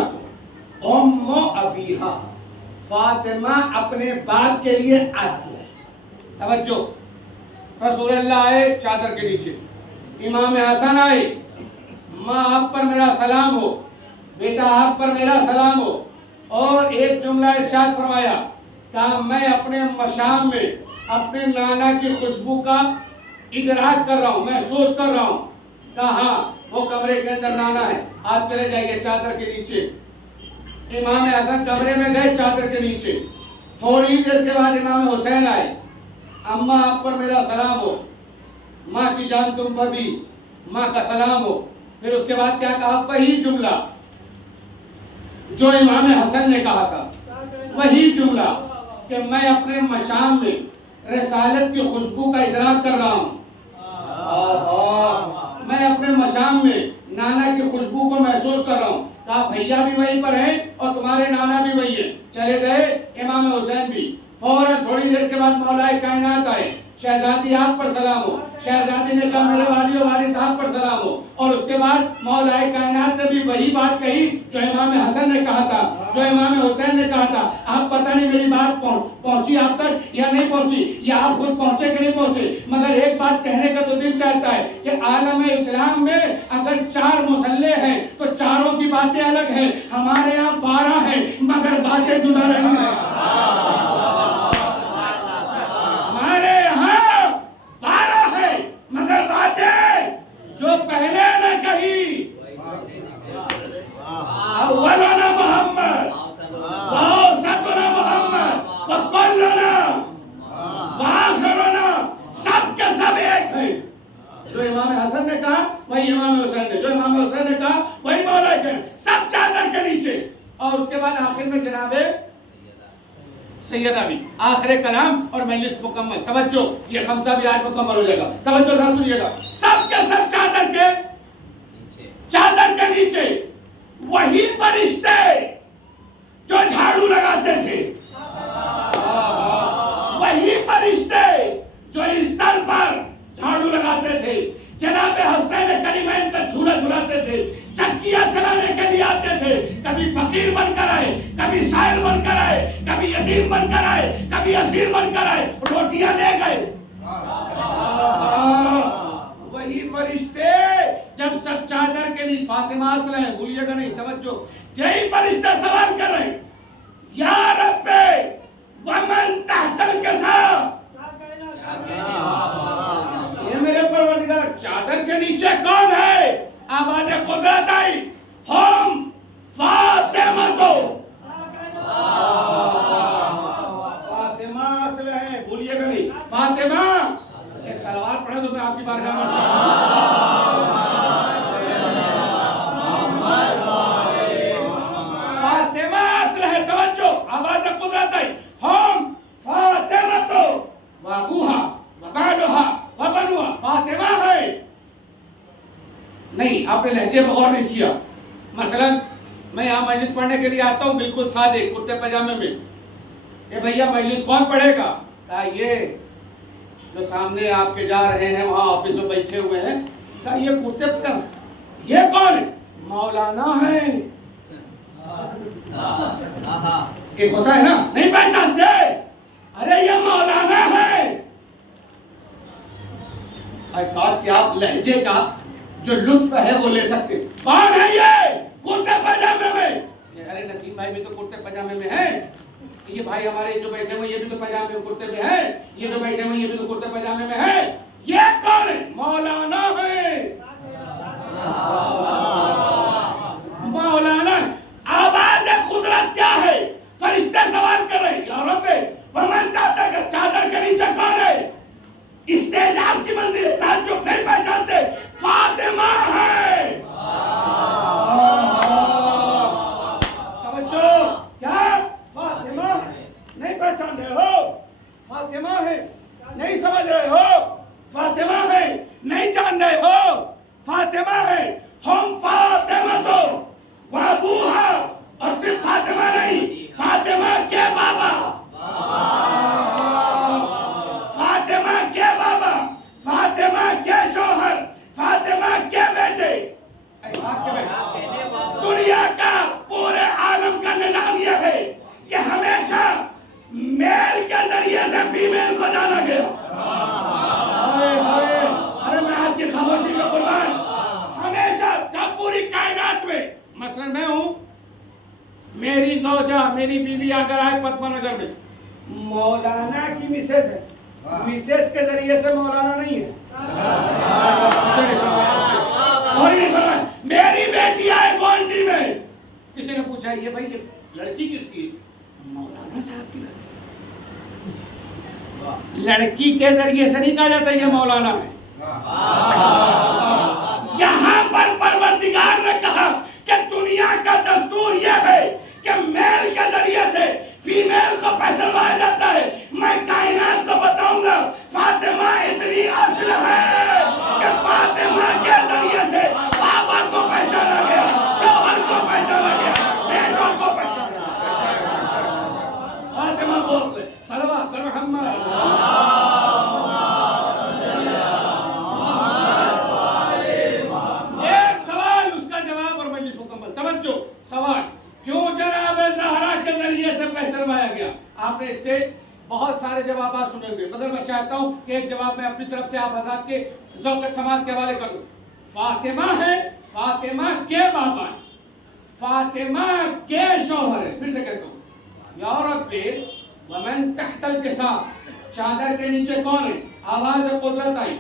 ام ابیہا، فاطمہ اپنے باپ کے لیے اصل ہے. توجہ، رسول اللہ آئے چادر کے نیچے، امام حسن آئے، ماں آپ پر میرا سلام ہو، بیٹا آپ پر میرا سلام ہو. اور ایک جملہ ارشاد فرمایا، کہا میں اپنے مشام میں اپنے نانا کی خوشبو کا ادراک کر رہا ہوں، محسوس کر رہا ہوں. کہا ہاں وہ کمرے کے اندر نانا ہے، آپ چلے جائیے چادر کے نیچے. امام حسن کمرے میں گئے چادر کے نیچے. تھوڑی دیر کے بعد امام حسین آئے، اماں آپ پر میرا سلام ہو، ماں کی جان تم پر بھی ماں کا سلام ہو. پھر اس کے بعد کیا کہا؟ وہی جملہ جو امام حسن نے کہا تھا، وہی جملہ کہ میں اپنے مشام میں رسالت کی خوشبو کا ادراک کر رہا ہوں. میں اپنے مشام میں نانا کی خوشبو کو محسوس کر رہا ہوں. کہا بھیا بھی وہیں پر ہیں اور تمہارے نانا بھی وہی ہیں. چلے گئے امام حسین بھی. فوراً تھوڑی دیر کے بعد مولا کائنات آئے، شہزادی آپ پر سلام ہو. شہزادی نے کہا میرے والی و والد صاحب پر سلام ہو. اور اس کے بعد مولا کائنات نے بھی وہی بات کہی جو امام حسن نے کہا تھا، جو امام حسین نے کہا تھا. آپ پتہ نہیں میری بات پہنچی آپ تک یا نہیں پہنچی، یا آپ خود پہنچے کہ نہیں پہنچے، مگر ایک بات کہنے کا تو دل چاہتا ہے کہ عالم اسلام میں اگر 4 مسلح ہیں تو چاروں کی باتیں الگ ہیں. ہمارے یہاں 12 ہیں مگر باتیں جدا رہی ہیں. ہمارے یہاں 12 ہیں مگر باتیں جو پہلے نہ کہی. اولنا محمد واوسطنا محمد وکلنا واخرنا، سب کے سب ایک ہیں. جو امام حسن نے کہا وہی امام حسین نے، جو امام حسین نے کہا وہی مولا کے، سب چادر کے نیچے. اور اس کے بعد آخر میں جناب سیدہ بھی، آخر کلام اور مجلس مکمل. توجہ، یہ خمسہ بھی آج مکمل ہو جائے گا. توجہ ذرا سنیے گا. سب کے سب چادر کے نیچے وہی فرشتے جو جھاڑو لگاتے تھے، وہی فرشتے جو اس در پر جھاڑو لگاتے تھے، جناب حسین کریمین پہ جھولا جھولاتے تھے، چکیاں چلانے کے لیے آتے تھے. کبھی فقیر بن کر آئے، کبھی شاعر بن کر آئے، کبھی یتیم بن کر آئے، کبھی اسیر بن کر آئے، روٹیاں لے گئے. وہی فرشتے جب سب چادر کے لیے، فاطمہ اصل ہیں بھولیے گا نہیں. توجہ، یہی فرشتے سوال کر رہے ہیں، یا رب ومن تحت الکسا، یہ میرے پروردگار چادر کے نیچے کون ہے؟ آواز قدرت آئی، ہم فاطمہ تو. فاطمہ اصل ہے بھولیے گا نہیں. فاطمہ، ایک صلوات پڑھے تو میں آپ کی بارگاہ میں فاطمہ اصل ہے. توجہ، آواز قدرت آئی، ہم فاطمہ تو وابوہا وبعدہا وبنوہا. فاطمہ ہے. نہیں، آپ نے لہجے پر غور نہیں کیا. مثلا میں یہاں مجلس پڑھنے کے لیے آتا ہوں بالکل سادے کرتے پاجامے میں. اے بھیا مجلس کون پڑھے گا؟ کہا یہ جو سامنے آپ کے جا رہے ہیں وہاں آفس میں بیٹھے ہوئے ہیں. کہا یہ کرتے پاجامے، یہ کون ہے؟ مولانا ہے. ایک ہوتا ہے نا، نہیں پہچانتے، ارے یہ مولانا ہے. کاش کہ آپ لہجے کا جو لطف ہے وہ لے سکتے. کون ہے یہ کرتے پاجامے میں؟ ارے نسیم بھائی بھی تو کرتے پاجامے میں ہیں. یہ بھائی ہمارے جو بیٹھے ہوئے یہ بھی تو پاجامے کرتے میں ہیں. یہ جو بیٹھے ہوئے یہ بھی تو کرتے پاجامے میں ہیں. یہ کون ہے؟ مولانا ہے. مولانا. آواز قدرت کیا ہے؟ فرشتے سوال کر رہے ہیں، یا رب ومن تحت الکسا، چادر کے نیچے کون ہے؟ استعجاب کی منزل، تعجب، نہیں پہچانتے. فاطمہ ہے. ذریعے سے فیمیل کو جانا گیا. ارے میں آپ کی خاموشی میں قربان. ہمیشہ کب پوری کائنات میں مثلا میں ہوں, میری زوجہ میری بیوی اگر آئے پدما نگر میں, مولانا کی مسز ہے, مسز کے ذریعے سے مولانا نہیں ہے. میری بیٹی آئے گونڈی میں, کسی نے پوچھا یہ بھائی یہ لڑکی کس کی؟ مولانا صاحب کی لڑکی کے ذریعے سے نہیں کہا جاتا یہ مولانا ہے. یہاں پر پروردگار نے کہا کہ دنیا کا دستور یہ ہے کہ میل کے ذریعے سے فیمیل کو پہچانوایا جاتا ہے. میں کائنات کو بتاؤں گا فاطمہ اتنی اصل ہے کہ فاطمہ کے ذریعے سے بابا کو پہچانا گیا, شوہر کو پہچانا گیا, بیٹوں کو پہچانا گیا. فاطمہ کو اصل ہے. صلوات بر محمد. ایک سوال اس کا جواب اور مجلس مکمل. توجہ سوال, کیوں جناب زہرا کے ذریعے سے پہچانوایا گیا؟ آپ نے اس کے بہت سارے جوابات سنے ہوئے, مگر میں چاہتا ہوں کہ ایک جواب میں اپنی طرف سے آپ حضرات کے ذوق سماعت کے حوالے کر دوں. فاطمہ ہے, فاطمہ کے بابا ہے, فاطمہ کے شوہر ہے. پھر سے کہتا ہوں, یا رب ومن تحت الکساء, چادر کے نیچے کون ہے؟ آواز قدرت آئی.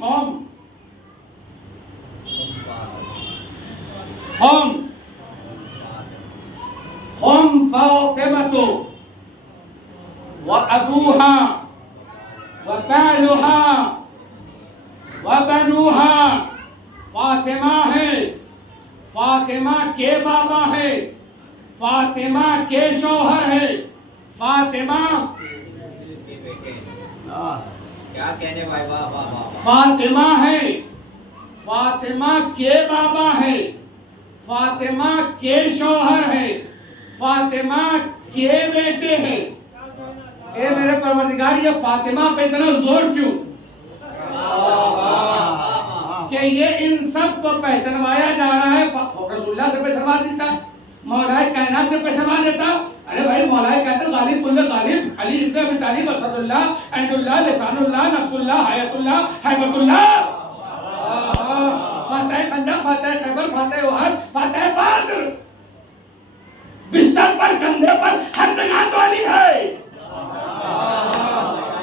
ہم فاطمہ وابوها وبالها وبنوها. فاطمہ ہے, فاطمہ کے بابا ہے, فاطمہ کے شوہر ہے, فاطمہ کیا کہنے بھائی, فاطمہ ہے, فاطمہ کے بابا ہے, فاطمہ کے شوہر ہے, فاطمہ کے بیٹے ہیں. اے میرے پروردگار یہ فاطمہ پہ اتنا زور کیوں کہ یہ ان سب کو پہچانوایا جا رہا ہے. رسول اللہ سے پہچانوا دیتا, مولائے کائنات سے پہچانوا دیتا. ارے بھائی مولائے کائنات غالب کل غالب علی ابن ابی طالب اسد اللہ عین اللہ لسان اللہ نفس اللہ حیات اللہ حیبت اللہ. فاتح خندق, فاتح خیبر, فاتح احد, فاتح بدر. بستر پر, کندھے پر, ہر جگہ تو علی ہے.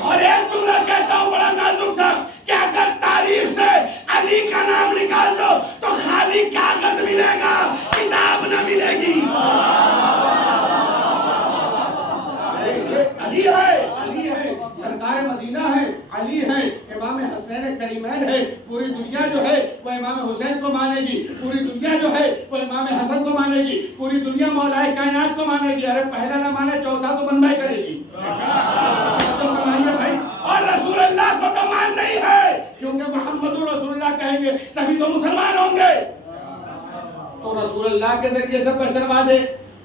اور ایک جملہ کہتا ہوں بڑا نازک سا, کہ اگر تاریخ سے علی کا نام نکال دو تو خالی کاغذ ملے گا, کتاب نہ ملے گی. علی ہے, علی ہے, سرکار مدینہ ہے, علی ہے, امام حسنین کریمین ہے. پوری دنیا جو ہے وہ امام حسین کو مانے گی, پوری دنیا جو ہے وہ امام حسن کو مانے گی, پوری دنیا مولائے کائنات کو مانے گی. ارے پہلا نہ مانے چوتھا تو بنوائی کرے گی. بھائی, اور رسول اللہ کو تو مان نہیں ہے, کیونکہ محمد رسول اللہ کہیں گے تبھی تو مسلمان ہوں گے. تو رسول اللہ کے ذریعے سے پہچانوا دے,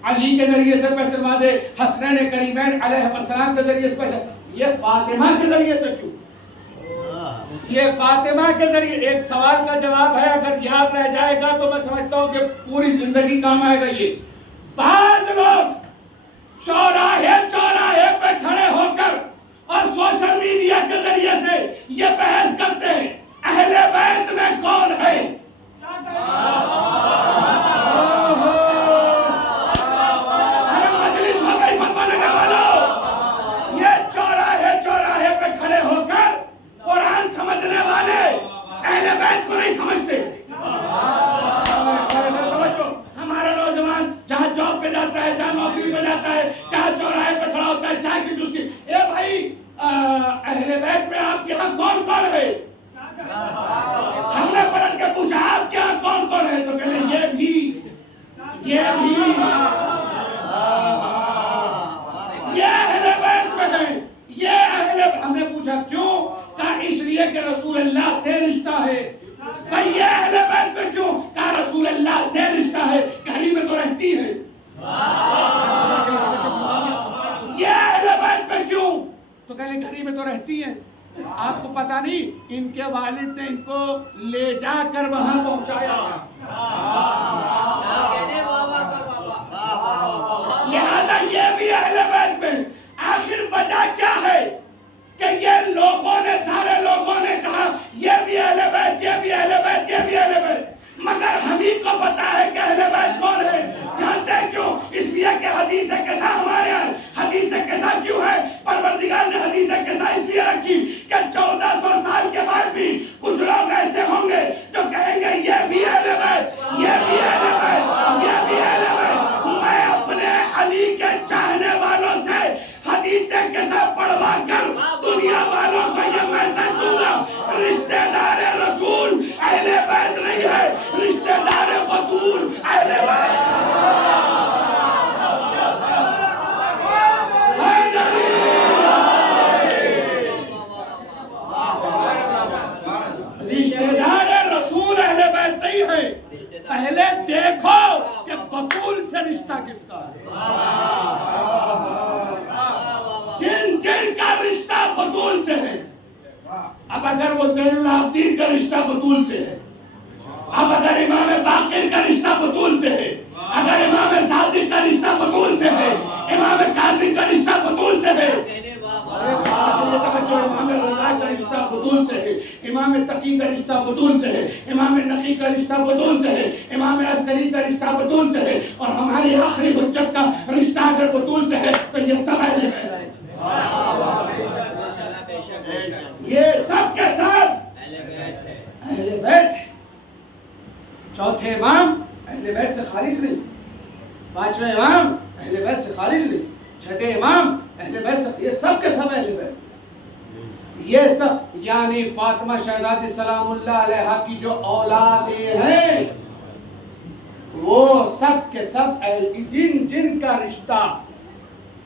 علی کے ذریعے سے پہچانوا دے, حسنین کریمین علیہ السلام کے ذریعے سے پہچانوا. یہ فاطمہ کے ذریعے سے کیوں؟ یہ فاطمہ کے ذریعے. ایک سوال کا جواب ہے, اگر یاد رہ جائے گا تو میں سمجھتا ہوں کہ پوری زندگی کام آئے گا. یہ بعض لوگ چوراہے چوراہے پہ کھڑے ہو کر اور سوشل میڈیا کے ذریعے سے یہ بحث کرتے ہیں اہل بیت میں کون ہے. ارے مجلس ہو گئی پدما نگر والوں. یہ چوراہے چوراہے پہ کھڑے ہو کر قرآن سمجھنے والے اہل بیت کو نہیں سمجھتے. ہمارا نوجوان جہاں جاب پہ جاتا ہے, جہاں نوکری پہ جاتا ہے, جہاں چوراہے پہ کھڑا ہوتا ہے چائے کی جوس کی, اے بھائی اہل بیت میں آپ کے ہاں کون کون ہے؟ ہم نے پلٹ کے پوچھا آپ کے ہاں کون کون ہے, تو کہنے یہ بھی یہ اہل بیت میں ہے, یہ اہل. ہم نے پوچھا کیوں؟ کہا اس لیے کہ رسول اللہ سے رشتہ ہے. بھئی یہ اہل بیت میں کیوں؟ کہا رسول اللہ سے رشتہ ہے, گھری میں تو رہتی ہے. یہ اہل بیت میں کیوں؟ تو کہنے گھری میں تو رہتی ہے. آپ کو پتا نہیں ان کے والد نے ان کو لے جا کر وہاں پہنچایا تھا. لہذا یہ بھی اہل بیت میں. آخر وجہ کیا ہے کہ یہ لوگوں نے سارے لوگوں نے کہا یہ بھی اہل بیت، یہ بھی اہل بیت، یہ بھی اہل بیت، مگر ہم ہی کو پتا ہے کہ اہل بیت کون ہے. جانتے ہیں کیوں؟ اس لیے کہ حدیث قصہ ہمارے یہاں. حدیث قصہ کیوں ہے؟ پروردگار نے حدیث قصہ اس لیے رکھی کہ 1400 سال کے بعد بھی کچھ لوگ ایسے ہوں گے جو کہیں گے یہ بھی اہل بیت، یہ بھی اہل بیت، یہ بھی اہل بیت. میں اپنے علی کے چاہنے والوں سے حدیث قصہ پڑھوا کر دنیا والوں کو یہ میسج دوں گا، رشتہ دار رسول اہل بیت نہیں ہے، رشتہ دار بطول اہل بیت. رشتہ دار رسول اہل بیت نہیں ہے. پہلے دیکھو کہ بطول سے رشتہ کس کا ہے. جن کا رشتہ بطول سے ہے. اب اگر وہ زین العابدین کا رشتہ بطول سے ہے، اب اگر امام باقر کا رشتہ بطول سے ہے، اگر امام صادق کا رشتہ بطول سے ہے، امام کاظم کا رشتہ بطول سے ہے، امام رضا کا رشتہ بطول سے ہے، امام تقی کا رشتہ بطول سے ہے، امام نقی کا رشتہ بطول سے ہے، امام عسکری کا رشتہ بطول سے ہے، اور ہماری آخری حجت کا رشتہ اگر بطول سے ہے تو یہ سب اہل بیت ہے. یہ سب کے ساتھ اہل بیت ہے. چوتھے امام اہل بیت سے خارج نہیں، پانچویں امام اہل بیت سے خارج نہیں، چھٹے امام اہل بیت سے، یہ سب کے سب اہل بیت. یہ سب یعنی فاطمہ شہزادی سلام اللہ علیہا کی جو اولادیں ہیں وہ سب کے سب جن کا رشتہ.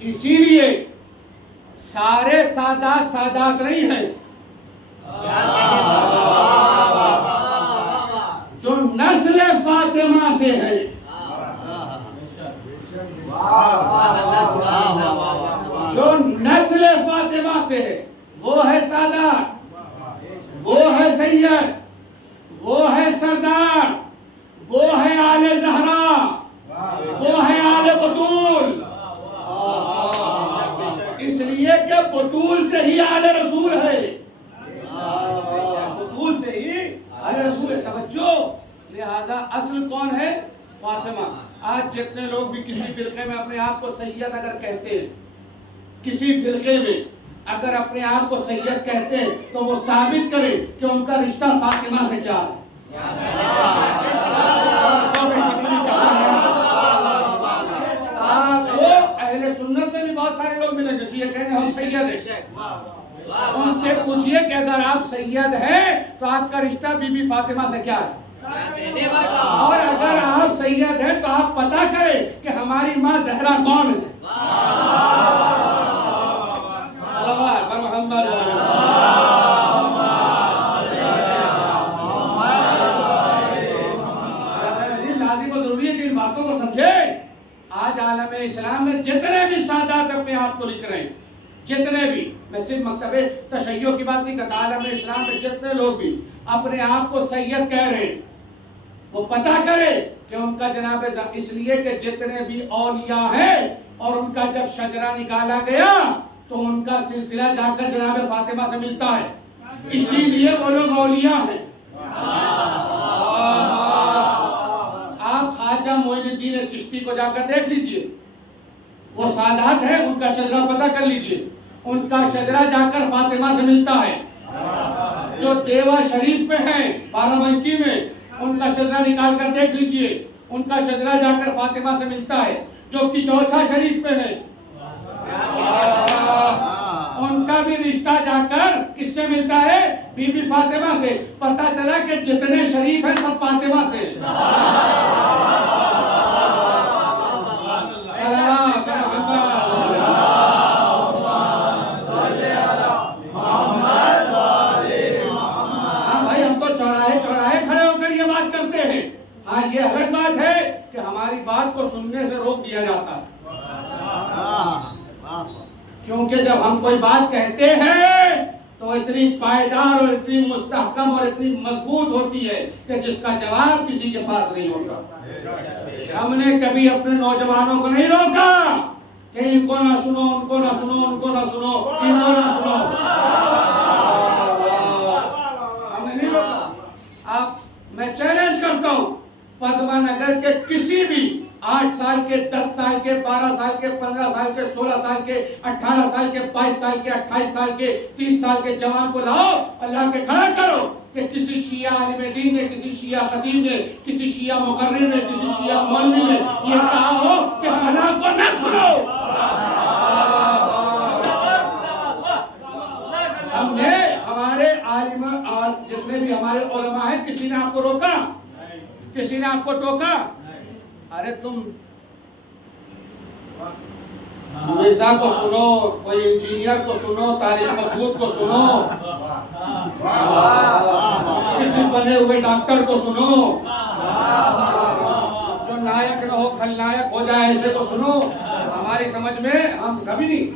اسی لیے سارے سادات سادات نہیں ہیں. جو نسل فاطمہ سے ہے، جو نسل فاطمہ سے ہے وہ ہے سادات، وہ ہے سید، وہ ہے سردار، وہ ہے آل زہرا، وہ ہے آل بطول. اس لیے کہ بطول سے ہی آل رسول ہے، بطول سے ہی آل رسول ہے. توجہ، لہذا اصل کون ہے؟ فاطمہ. آج جتنے لوگ بھی کسی فرقے میں اپنے آپ کو سید اگر کہتے ہیں، کسی فرقے میں اگر اپنے آپ کو سید کہتے ہیں تو وہ ثابت کرے کہ ان کا رشتہ فاطمہ سے کیا ہے. وہ اہل سنت میں بھی بہت سارے لوگ ملیں گے یہ کہیں گے ہم سید ہیں. ان سے پوچھئے کہ اگر آپ سید ہیں تو آپ کا رشتہ بی بی فاطمہ سے کیا ہے، اور اگر آپ سید ہیں تو آپ پتہ کریں کہ ہماری ماں زہرا کون ہے. صلوات بر محمد. لازم و ضروری ہے کہ ان باتوں کو سمجھے. آج عالم اسلام میں جتنے بھی سادات اپنے آپ کو لکھ رہے ہیں، جتنے بھی، میں صرف مکتب تشیع کی بات نہیں کرتا، عالم اسلام میں جتنے لوگ بھی اپنے آپ کو سید کہہ رہے ہیں وہ پتہ کرے کہ ان کا جناب، اس لیے کہ جتنے بھی اولیاء ہیں اور ان کا جب شجرہ نکالا گیا تو ان کا سلسلہ جا کر جناب فاطمہ سے ملتا ہے، اسی لیے وہ لوگ اولیاء ہیں. آپ خواجہ معین الدین چشتی کو جا کر دیکھ لیجئے، وہ سادات ہیں، ان کا شجرہ پتہ کر لیجئے، ان کا شجرہ جا کر فاطمہ سے ملتا ہے. جو دیوہ شریف میں ہیں بارہ بنکی میں، ان کا شجرہ نکال کر دیکھ لیجئے، ان کا شجرہ جا کر فاطمہ سے ملتا ہے. جو کہ چوتھا شریف میں ہے ان کا بھی رشتہ جا کر کس سے ملتا ہے؟ بی بی فاطمہ سے. پتہ چلا کہ جتنے شریف ہیں سب فاطمہ سے. ہاں بھائی، ہم تو چوراہے چوراہے کھڑے ہو کر یہ بات کرتے ہیں. ہاں یہ الگ بات ہے کہ ہماری بات کو سننے سے روک دیا جاتا ہے، کیونکہ جب ہم کوئی بات کہتے ہیں تو اتنی پائیدار اور اتنی مستحکم اور اتنی مضبوط ہوتی ہے کہ جس کا جواب کسی کے پاس نہیں ہوتا. ہم نے کبھی اپنے نوجوانوں کو نہیں روکا کہ ان کو نہ سنو، ان کو نہ سنو، ان کو نہ سنو، ان کو نہ سنو. کسی بھی 8 سال کے، 10 سال کے، 12 سال کے، 15 سال کے، 16 سال کے، 18 سال کے، 22 سال کے، 28 سال کے، 30 سال کے جوان کو لاؤ، اللہ کے کھڑا کرو کہ کسی شیعہ عالم دین نے، کسی شیعہ خطیب نے، کسی شیعہ مقرر نے، کسی شیعہ مولوی نے یہ کہا ہو کہ فلاں کو نہ سنو۔ ہم نے ہمارے عالم اور جتنے بھی ہمارے علماء ہیں، کسی نے آپ کو روکا؟ کسی نے آپ کو ٹوکا؟ ارے تم مرزا کو سنو، کوئی انجینئر کو سنو، طارق مسعود کو سنو، کسی بنے ہوئے ڈاکٹر کو سنو، جو نائک نہ ہو خلنائک ہو جائے ایسے کو سنو۔ ہماری سمجھ میں ہم کبھی نہیں،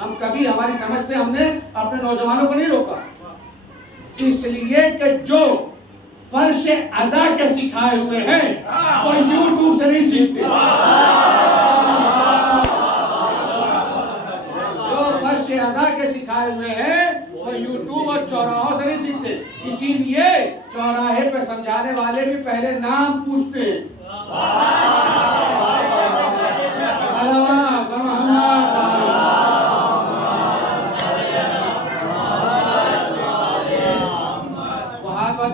ہم کبھی ہماری سمجھ سے ہم نے اپنے نوجوانوں کو نہیں روکا، اس لیے کہ جو فرش ازا کے سکھائے ہوئے ہیں وہ یوٹیوب سے نہیں سیکھتے، جو فرش ازا کے سکھائے ہوئے ہیں وہ یوٹیوب اور چوراہوں سے نہیں سیکھتے۔ اسی لیے چوراہے پہ سمجھانے والے بھی پہلے نام پوچھتے ہیں،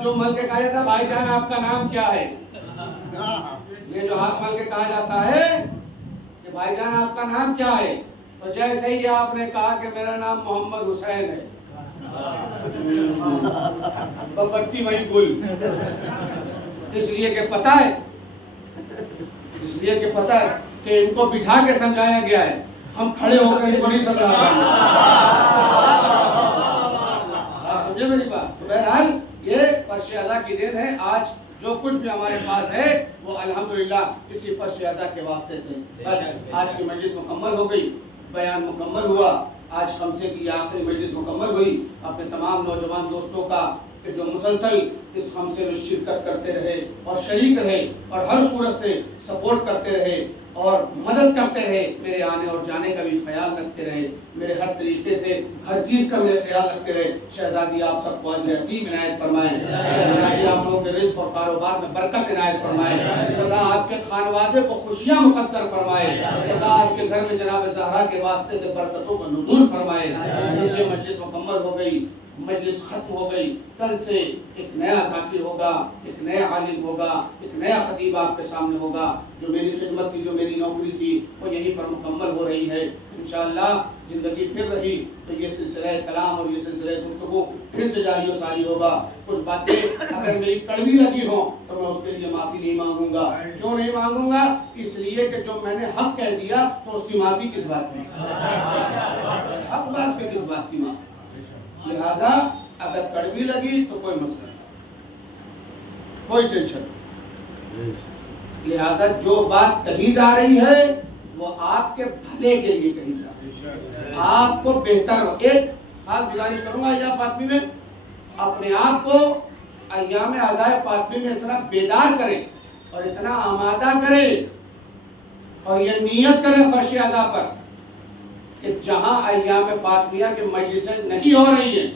جو مل کے کہا جاتا ہے بھائی جان آپ کا نام کیا ہے، یہ جو ہاتھ مل کے کہا جاتا ہے کہ بھائی جان آپ کا نام کیا ہے، تو جیسے ہی آپ نے کہا کہ میرا نام محمد حسین ہے، بتی وہی گل، اس لیے کہ پتہ ہے، اس لیے کہ پتہ ہے کہ ان کو بٹھا کے سمجھایا گیا ہے، ہم کھڑے ہو کر ان کو نہیں سمجھا پائیں گے۔ آپ سمجھے میری بات؟ بہرحال یہ فرش ازا کی دین ہے، آج جو کچھ بھی ہمارے پاس ہے وہ الحمدللہ اسی فرش ازا کے واسطے سے۔ بس آج کی مجلس مکمل ہو گئی، بیان مکمل ہوا، آج خمسے کی آخری مجلس مکمل ہوئی۔ اپنے تمام نوجوان دوستوں کا کہ جو مسلسل اس خمسے میں شرکت کرتے رہے اور شریک رہے اور ہر صورت سے سپورٹ کرتے رہے اور مدد کرتے رہے، میرے آنے اور جانے کا بھی خیال رکھتے رہے، میرے ہر طریقے سے ہر چیز کا میرے خیال رکھتے رہے، شہزادی آپ سب کو اجر عظیم عنایت فرمائیں، شہزادی آپ لوگوں کے رزق اور کاروبار میں برکت عنایت فرمائیں، خدا آپ کے خانوادے کو خوشیاں مقدر فرمائے، خدا آپ کے گھر میں جناب زہرا کے واسطے سے برکتوں کا نزول فرمائے۔ یہ مجلس مکمل ہو گئی، مجلس ختم ہو گئی، کل سے ایک نیا ذاکر ہوگا، ایک نیا عالم ہوگا، ایک نیا خطیب آپ کے سامنے ہوگا۔ جو میری خدمت تھی، جو میری نوکری تھی، وہ یہیں پر مکمل ہو رہی ہے۔ انشاءاللہ زندگی پھر رہی تو یہ سلسلہ کلام اور یہ سلسلہ گفتگو پھر سے جاری و ساری ہوگا۔ کچھ باتیں اگر میری کڑوی لگی ہوں تو میں اس کے لیے معافی نہیں مانگوں گا۔ کیوں نہیں مانگوں گا؟ اس لیے کہ جو میں نے حق کہہ دیا تو اس کی معافی کس بات کی؟ حق بات پہ کس بات کی معافی؟ لہذا اگر کڑوی لگی تو کوئی مسئلہ نہیں، کوئی ٹینشن نہیں۔ لہذا جو بات کہی جا رہی ہے وہ آپ کے بھلے کے لیے کہی جا رہی ہے، آپ کو بہتر ہو۔ ایک خاص گزارش کروں گا ایام فاطمی میں، اپنے آپ کو ایام عزائے فاطمی میں اتنا بیدار کریں اور اتنا آمادہ کریں اور یہ نیت کریں فرش عزا پر کہ جہاں ایام فاطمیہ کے مجلسیں نہیں ہو رہی ہیں،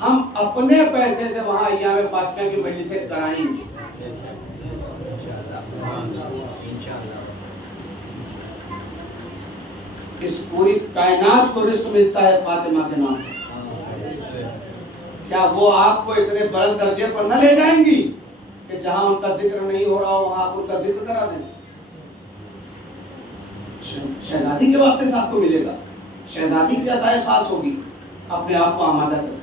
ہم اپنے پیسے سے وہاں ایام فاطمیہ کی مجلسیں کرائیں گے۔ اس پوری کائنات کو رزق ملتا ہے فاطمہ کے نام پر، کیا وہ آپ کو اتنے بلند درجے پر نہ لے جائیں گی کہ جہاں ان کا ذکر نہیں ہو رہا ہو وہاں آپ ان کا ذکر کرا دیں؟ شہزادی کے واسطے سے آپ کو ملے گا، شہزادی کی عطائے خاص ہوگی۔ اپنے آپ کو آمادہ کریں،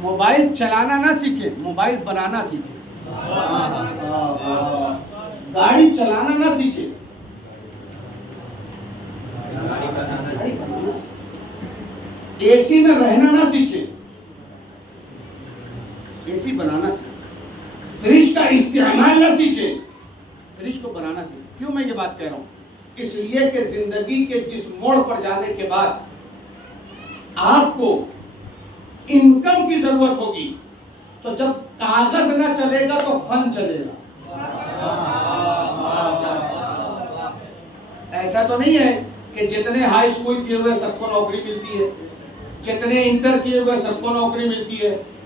موبائل چلانا نہ سیکھیں، موبائل بنانا سیکھیں، گاڑی چلانا نہ سیکھیں، اے سی میں رہنا نہ سیکھیں، اے سی بنانا سیکھیں، فریج کا استعمال نہ سیکھیں، فریج کو بنانا سیکھیں۔ کیوں میں یہ بات کہہ رہا ہوں؟ اس لیے کہ زندگی کے جس موڑ پر جانے کے بعد آپ کو انکم کی ضرورت ہوگی تو جب کاغذ نہ چلے گا تو فن چلے گا۔ ایسا تو نہیں ہے کہ جتنے ہائی اسکول کیے ہوئے سب کو نوکری ملتی ہے، جتنے انٹر کیے ہوئے سب کو نوکری ملتی ہے،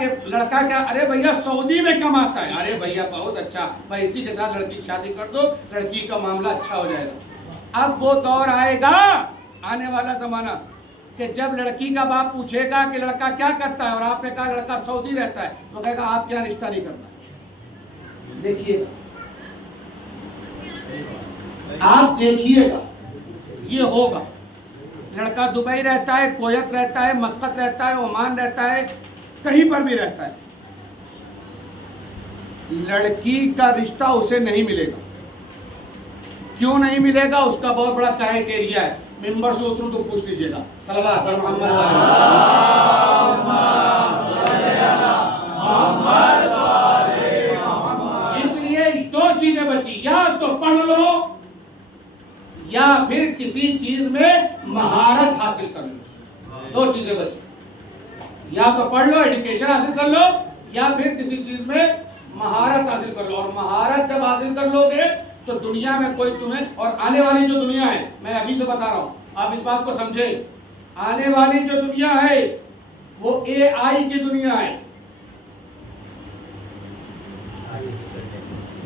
کہ لڑکا کیا، ارے بھیا سعودی میں کماتا ہے، ارے بھیا بہت اچھا بھائی اسی کے ساتھ لڑکی کی شادی کر دو، لڑکی کا معاملہ اچھا ہو جائے گا۔ اب وہ دور آئے گا، آنے والا زمانہ، کہ جب لڑکی کا باپ پوچھے گا کہ لڑکا کیا کرتا ہے اور آپ نے کہا لڑکا سعودی رہتا ہے، تو کہے گا آپ کیا رشتہ نہیں کرنا۔ دیکھیے آپ دیکھیے گا یہ ہوگا۔ لڑکا دبئی رہتا ہے، کویت رہتا ہے، مسقط رہتا ہے، عمان رہتا ہے، کہیں پر بھی رہتا ہے، لڑکی کا رشتہ اسے نہیں ملے گا۔ کیوں نہیں ملے گا؟ اس کا بہت بڑا کرائٹیریا ہے، ممبر سے اتروں تو پوچھ لیجئے گا۔ صلوات پر محمد اس لیے دو چیزیں بچی، یا تو پڑھ لو یا پھر کسی چیز میں مہارت حاصل کر لو، دو چیزیں بچی، یا تو پڑھ لو ایڈوکیشن حاصل کر لو یا پھر کسی چیز میں مہارت حاصل کر لو۔ اور مہارت جب حاصل کر لو گے تو دنیا میں کوئی تمہیں، اور آنے والی جو دنیا ہے میں ابھی سے بتا رہا ہوں آپ اس بات کو سمجھیں، آنے والی جو دنیا ہے وہ اے آئی کی دنیا ہے۔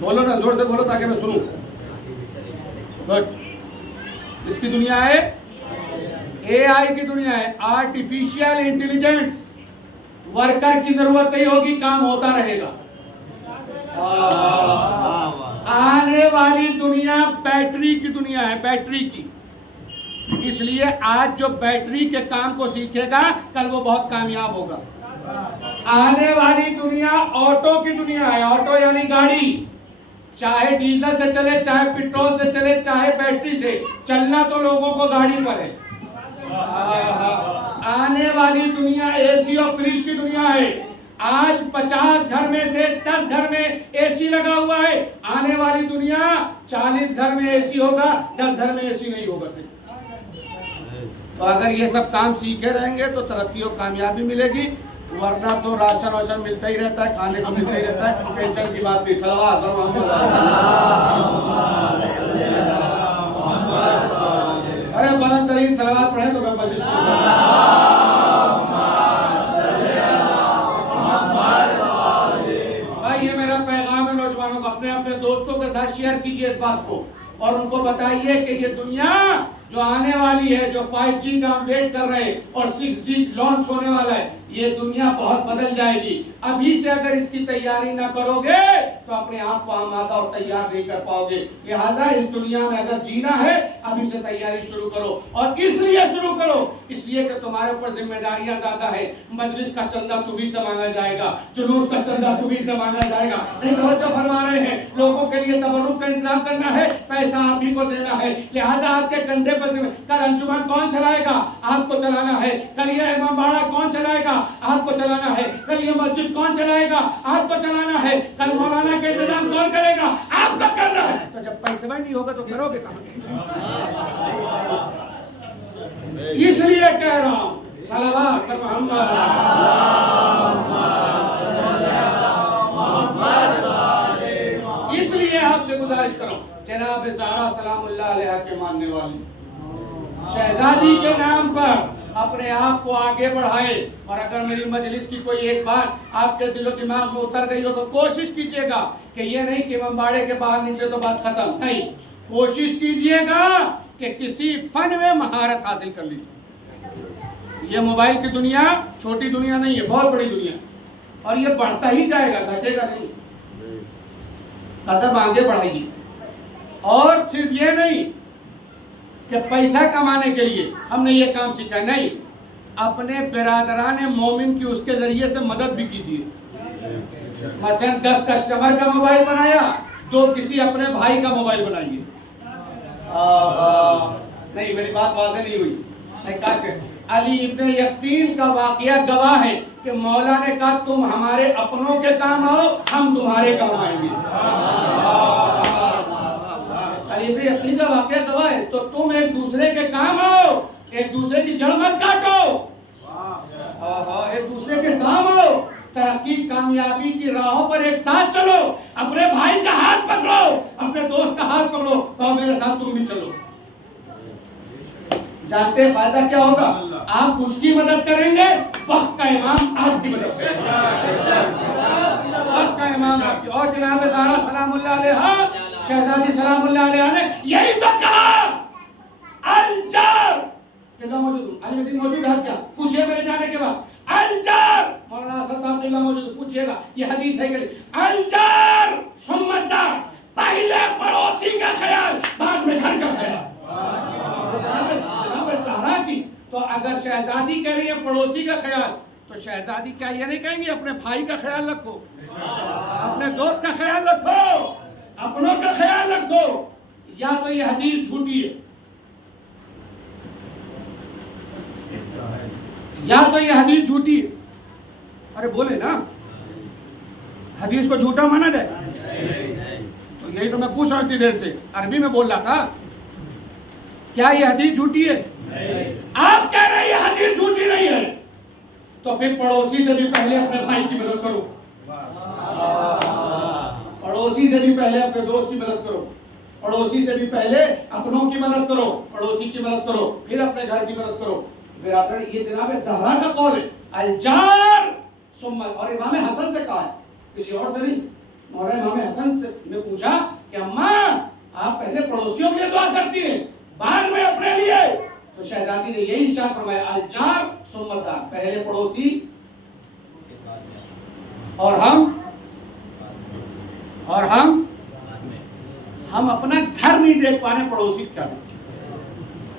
بولو نا زور سے بولو تاکہ میں سنوں۔ گڈ، اس کی دنیا ہے اے آئی کی دنیا ہے، آرٹیفیشل انٹیلیجنس۔ ورکر کی ضرورت نہیں ہوگی، کام ہوتا رہے گا۔ آنے والی دنیا بیٹری کی دنیا ہے، بیٹری کی۔ اس لیے آج جو بیٹری کے کام کو سیکھے گا کل وہ بہت کامیاب ہوگا۔ آنے والی دنیا آٹو کی دنیا ہے، آٹو یعنی گاڑی، چاہے ڈیزل سے چلے، چاہے پیٹرول سے چلے، چاہے بیٹری سے، چلنا تو لوگوں کو گاڑی پر ہے۔ آنے والی دنیا اے سی اور فریج کی دنیا ہے۔ آج 50 گھر میں سے 10 گھر میں اے سی لگا ہوا ہے، آنے والی دنیا 40 گھر میں اے سی ہوگا، 10 گھر میں اے سی نہیں ہوگا۔ تو اگر یہ سب کام سیکھے رہیں گے تو ترقی و کامیابی ملے گی، ورنہ تو راشن واشن ملتا ہی رہتا ہے، کھانے کو ملتا ہی رہتا ہے، پینشن کی بات نہیں۔ صلوات ارے بلند ترین صلوات پڑھیں تو میں مجلس بھائی، یہ میرا پیغام ہے نوجوانوں کو، اپنے دوستوں کے ساتھ شیئر کیجئے اس بات کو اور ان کو بتائیے کہ یہ دنیا جو آنے والی ہے، جو 5G کا ہم ویٹ کر رہے ہیں اور 6G لانچ ہونے والا ہے، یہ دنیا بہت بدل جائے گی۔ ابھی سے اگر اس کی تیاری نہ کرو گے تو اپنے آپ کو آمادہ اور تیار نہیں کر پاؤ گے۔ لہٰذا اس دنیا میں اگر جینا ہے ابھی سے تیاری شروع کرو، اور اس لیے شروع کرو اس لیے کہ تمہارے اوپر ذمہ داریاں زیادہ ہے۔ مجلس کا چندہ تمہیں سے مانگا جائے گا، جلوس کا چندہ تمہیں سے مانگا جائے گا۔ نہیں توجہ فرما رہے ہیں، لوگوں کے لیے تبرک کا انتظام کرنا ہے، پیسہ آپ ہی کو دینا ہے۔ لہٰذا آپ کے کندھے پر کل انجمن کون چلائے گا؟ آپ کو چلانا ہے۔ کل یہ امام باڑہ کون چلائے گا؟ آپ کو چلانا ہے۔ کل یہ مسجد کون چلائے گا؟ آپ کو چلانا ہے۔ کل مولانا کا انتظام کون کرے گا؟ آپ کو کرنا ہے۔ تو جب پیسہ نہیں ہوگا تو کرو گے کہاں سے؟ اس لیے کہہ رہا ہوں، صلوات پر محمد، اس لیے آپ سے گزارش کروں، جناب زہرا سلام اللہ علیہ کے ماننے والی شہزادی کے نام پر اپنے آپ کو آگے بڑھائے۔ اور اگر میری مجلس کی کوئی ایک بات آپ کے دل و دماغ میں اتر گئی ہو تو کوشش کیجئے گا کہ یہ نہیں کہ امباڑے کے باہر نکلے تو بات ختم، نہیں، کوشش کیجئے گا کہ کسی فن میں مہارت حاصل کر لیجئے۔ یہ موبائل کی دنیا چھوٹی دنیا نہیں ہے، بہت بڑی دنیا، اور یہ بڑھتا ہی جائے گا، گھٹے گا نہیں۔ قدم آگے بڑھائیے، اور صرف یہ نہیں کہ پیسہ کمانے کے لیے ہم نے یہ کام سیکھا، نہیں، اپنے برادران مومن کی اس کے ذریعے سے مدد بھی کیجیے۔ مثلا 10 کسٹمر کا موبائل بنایا، 2 کسی اپنے بھائی کا موبائل بنائیے۔ نہیں، میری بات واضح نہیں ہوئی۔ علی ابن یقین کا واقعہ گواہ ہے کہ مولا نے کہا تم ہمارے اپنوں کے کام آؤ، ہم تمہارے کام آئیں گے۔ علی ابن یقین کا واقعہ گواہ ہے، تو تم ایک دوسرے کے کام آؤ، ایک دوسرے کی جڑ مت کاٹو، ایک دوسرے کے کام آؤ، ترقی کامیابی کی راہوں پر ایک ساتھ چلو، اپنے بھائی کا ہاتھ پکڑو، اپنے دوست کا ہاتھ پکڑو، کہو میرے ساتھ تم بھی چلو۔ جانتے ہیں فائدہ کیا ہوگا؟ آپ اس کی مدد کریں گے، وقت کا امام آپ کی مدد سے وقت کا امام آپ کی. اور جناب زہرا سلام اللہ علیہ شہزادی سلام اللہ علیہ نے یہی تو کہا الجار. قبلہ موجود علی مدین موجود ہے کیا؟ پوچھئے میرے جانے کے بعد. الجار مولانا حسن صاحب قبلہ موجود پوچھئے گا یہ حدیث ہے کہ الجار ثم الدار. پہلے پڑوسی کا خیال بعد میں گھر کا خیال. جناب زہرا کی تو اگر شہزادی کہہ رہی ہے پڑوسی کا خیال تو شہزادی کیا یہ نہیں کہیں گے اپنے بھائی کا خیال رکھو، اپنے دوست کا خیال رکھو، اپنوں کا خیال رکھو؟ یا تو یہ حدیث جھوٹی ہے، یا تو یہ حدیث جھوٹی ہے. ارے بولے نا حدیث کو جھوٹا مانا جائے؟ تو یہی تو میں پوچھ رہا ہوں اتنی دیر سے، عربی میں بول رہا تھا. کیا یہ حدیث جھوٹی ہے؟ آپ کہہ رہے ہیں یہ حدیث جھوٹی نہیں ہے تو پھر پڑوسی سے بھی پہلے اپنے بھائی کی مدد کرو، پڑوسی سے بھی پہلے اپنے دوست کی مدد کرو، پڑوسی سے بھی پہلے اپنوں کی مدد کرو، پڑوسی کی مدد کرو، پھر اپنے گھر کی مدد کرو. برادر یہ جناب زہرا کا قول ہے الجار ثم. اور امام حسن سے کہا ہے کسی اور سے نہیں. مولانا امام حسن سے نے پوچھا کہ اماں آپ پہلے پڑوسیوں کے لیے دعا کرتی ہیں بعد میں اپنے لیے. تو شہزادی نے یہی ارشاد فرمایا الجار ثم الدار. پہلے پڑوسی اور ہم اپنا گھر نہیں دیکھ پانے پڑوسی کیا دیکھ.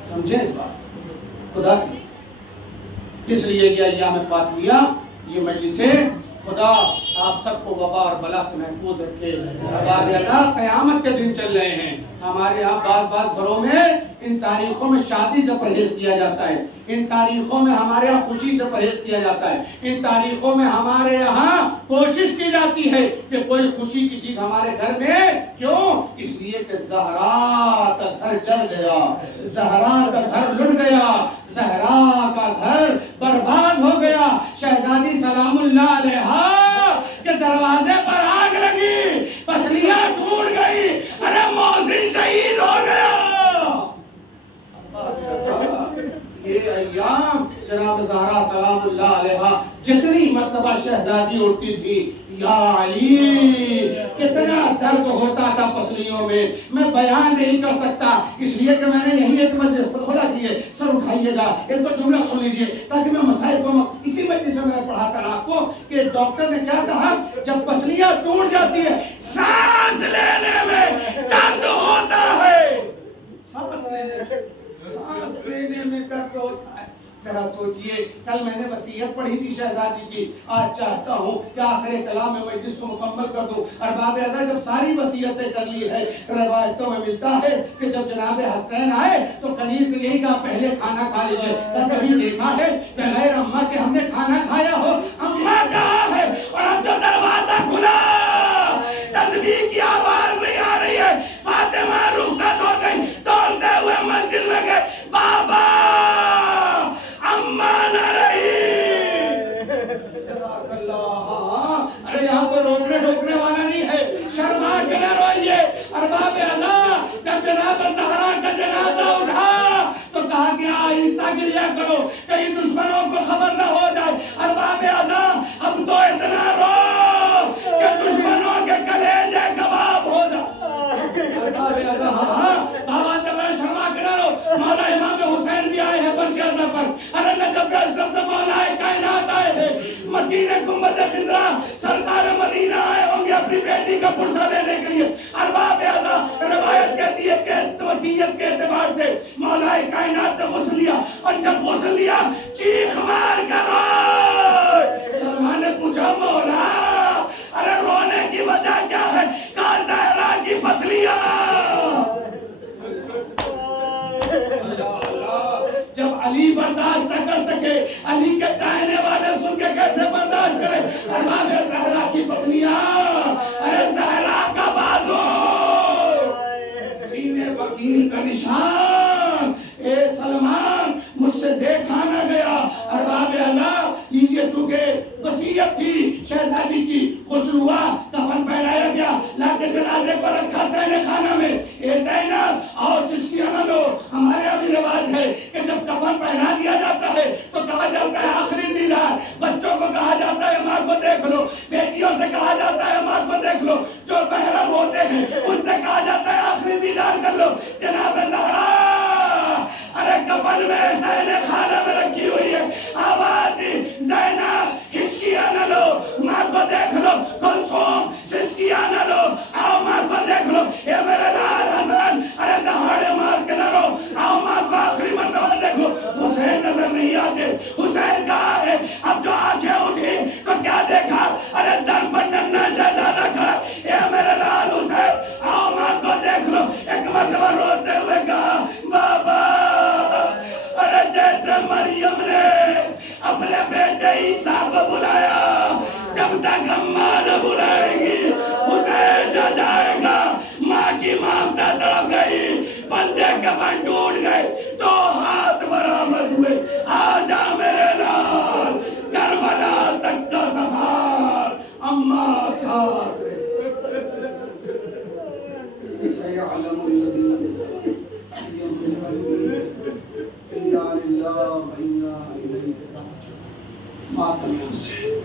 سمجھیں اس بات خدا کی. اس لیے یہ ایام فاطمیہ یہ مجلسیں خدا آپ سب کو وبا اور بلا سے محفوظ رکھے. قیامت کے دن چل رہے ہیں. ہمارے یہاں بعض گھروں میں ان تاریخوں میں شادی سے پرہیز کیا جاتا ہے، ان تاریخوں میں ہمارے یہاں خوشی سے پرہیز کیا جاتا ہے، ان تاریخوں میں ہمارے یہاں کوشش کی جاتی ہے کہ کوئی خوشی کی چیز ہمارے گھر میں. کیوں؟ اس لیے کہ زہرا کا گھر جل گیا، زہرا کا گھر لٹ گیا، زہرا کا گھر برباد ہو گیا. شہزادی سلام اللہ علیہ کے دروازے پر آگ لگی، پسلیاں ٹوٹ گئی، ارے محسن شہید ہو گیا. یہ ایام جناب زہرا سلام اللہ علیہ جتنی مرتبہ شہزادی اٹھتی تھی یا علی کتنا درد ہوتا تھا پسلیوں میں بیان نہیں کر سکتا. اس لیے کہ میں نے یہی ایک مسجد کھولا کی ہے. سر اٹھائیے گا ایک تو جملہ سن لیجئے تاکہ میں مسائل کو اسی مجلس میں نے پڑھا تھا آپ کو کہ ڈاکٹر نے کیا کہا جب پسلیاں ٹوٹ جاتی ہے سانس لینے میں درد ہوتا ہے. سانس لینے میں درد ہوتا ہے. ذرا سوچئے کل میں نے وصیت پڑھی تھی شہزادی کی. آج چاہتا ہوں کہ آخر کلام میں مجلس کو مکمل کر دوں. ارباب اعضاء جب ساری وصیتیں کر لی ہے روایتوں میں ملتا ہے کہ جب جناب حسین آئے تو کنیز نے یہی کہا پہلے کھانا کھا لیجئے. کبھی دیکھا ہے بغیر اماں کے ہم نے کھانا کھایا ہو؟ اماں کہا ہے. اور اب جو دروازہ کھلا تسبیح کی آواز نہیں آ رہی ہے. فاطمہ رخصت ہو گئی، دوڑتے ہوئے مسجد میں گئے. بابا اماں نہ رہی. ارے یہاں کو روکنے والا نہیں ہے. شرما کے نہ روئیے. ارباب اعضاء جب جناب زہرا کا جنازہ اٹھا تو کہا کہ آہستہ گریا کرو کہیں دشمنوں کو خبر نہ ہو جائے. ارباب اعضاء اب تو اتنا رو کہ دشمنوں کے کلیجے کباب ہو جائے. ارباب اعضاء بابا جب شرما کے نہ رو. مولا امام حسین بھی آئے ہیں برجازہ پر. ارے نجف اشرف سے مولا کائنات آئے ہیں. مکین گنبد خضرا سرکار مدینہ آئے ہوں گے اپنی بیٹی کا پرسہ لینے کے لیے. ارباب اعضاء روایت کہتی ہے کہ وصیت کے اعتبار سے مولا کائنات نے غسل لیا اور جب غسل لیا چیخ مار کر روئے. سلمان نے پوچھا مولا ارے رونے کی وجہ کیا ہے؟ کہا زہرا کی پسلیاں. جب علی برداشت نہ کر سکے علی کے چاہنے والے سن کے کیسے برداشت کرے؟ ارباب زہرا کی پسلیاں. ارے زہرا کا بازو سینے وکیل کا نشان. اے سلمان مجھ سے دیکھا نہ گیا. ارباب اعضاء لیجئے چونکہ وصیت تھی شہزادی کی غسل ہوا کفن پہنایا گیا لا کے جنازے پر رکھا سہنے خانہ میں. اے زینب آؤ سسکیاں نہ لو. ہمارے یہاں بھی رواج ہے کہ جب کفن پہنا دیا جاتا ہے تو کہا جاتا ہے آخری دیدار. بچوں کو کہا جاتا خادم حسین خانہ میں رکھی ہوئی ہے. آواز دی زینب ہچکیاں نہ لو, ماں کو دیکھ لو. کلثوم سسکیاں نہ لو, آؤ ماں کو دیکھ لو. اے میرے لال حسن, ارے دہاڑے مار کے نہ رو, آؤ ماں کو آخری مرتبہ دیکھ لو. حسین نظر نہیں آتے. حسین کہا ہے. اب جو آنکھیں اٹھی تو کیا دیکھا, ارے در پر ننھا شہزادہ کھڑا. اے میرے لال حسین, آؤ ماں کو دیکھ لو. ایک مرتبہ روتے ہوئے کہا بابا, ارے جیسے مریم نے اپنے بیٹے عیسیٰ کو بلایا, جب تک اماں نہ بلائے گی حسین نہ جائے گا. ماں کی مامتا تڑپ گئی, بندے کفن ٹوٹ گئے, تو ہاتھ برآمد ہوئے. آ جا میرے لال, کربلا تک کا سفر اماں ساتھ رہے. سيعلم الذين يظلمون إنا لله وإنا إليه راجعون. ماتم حسین.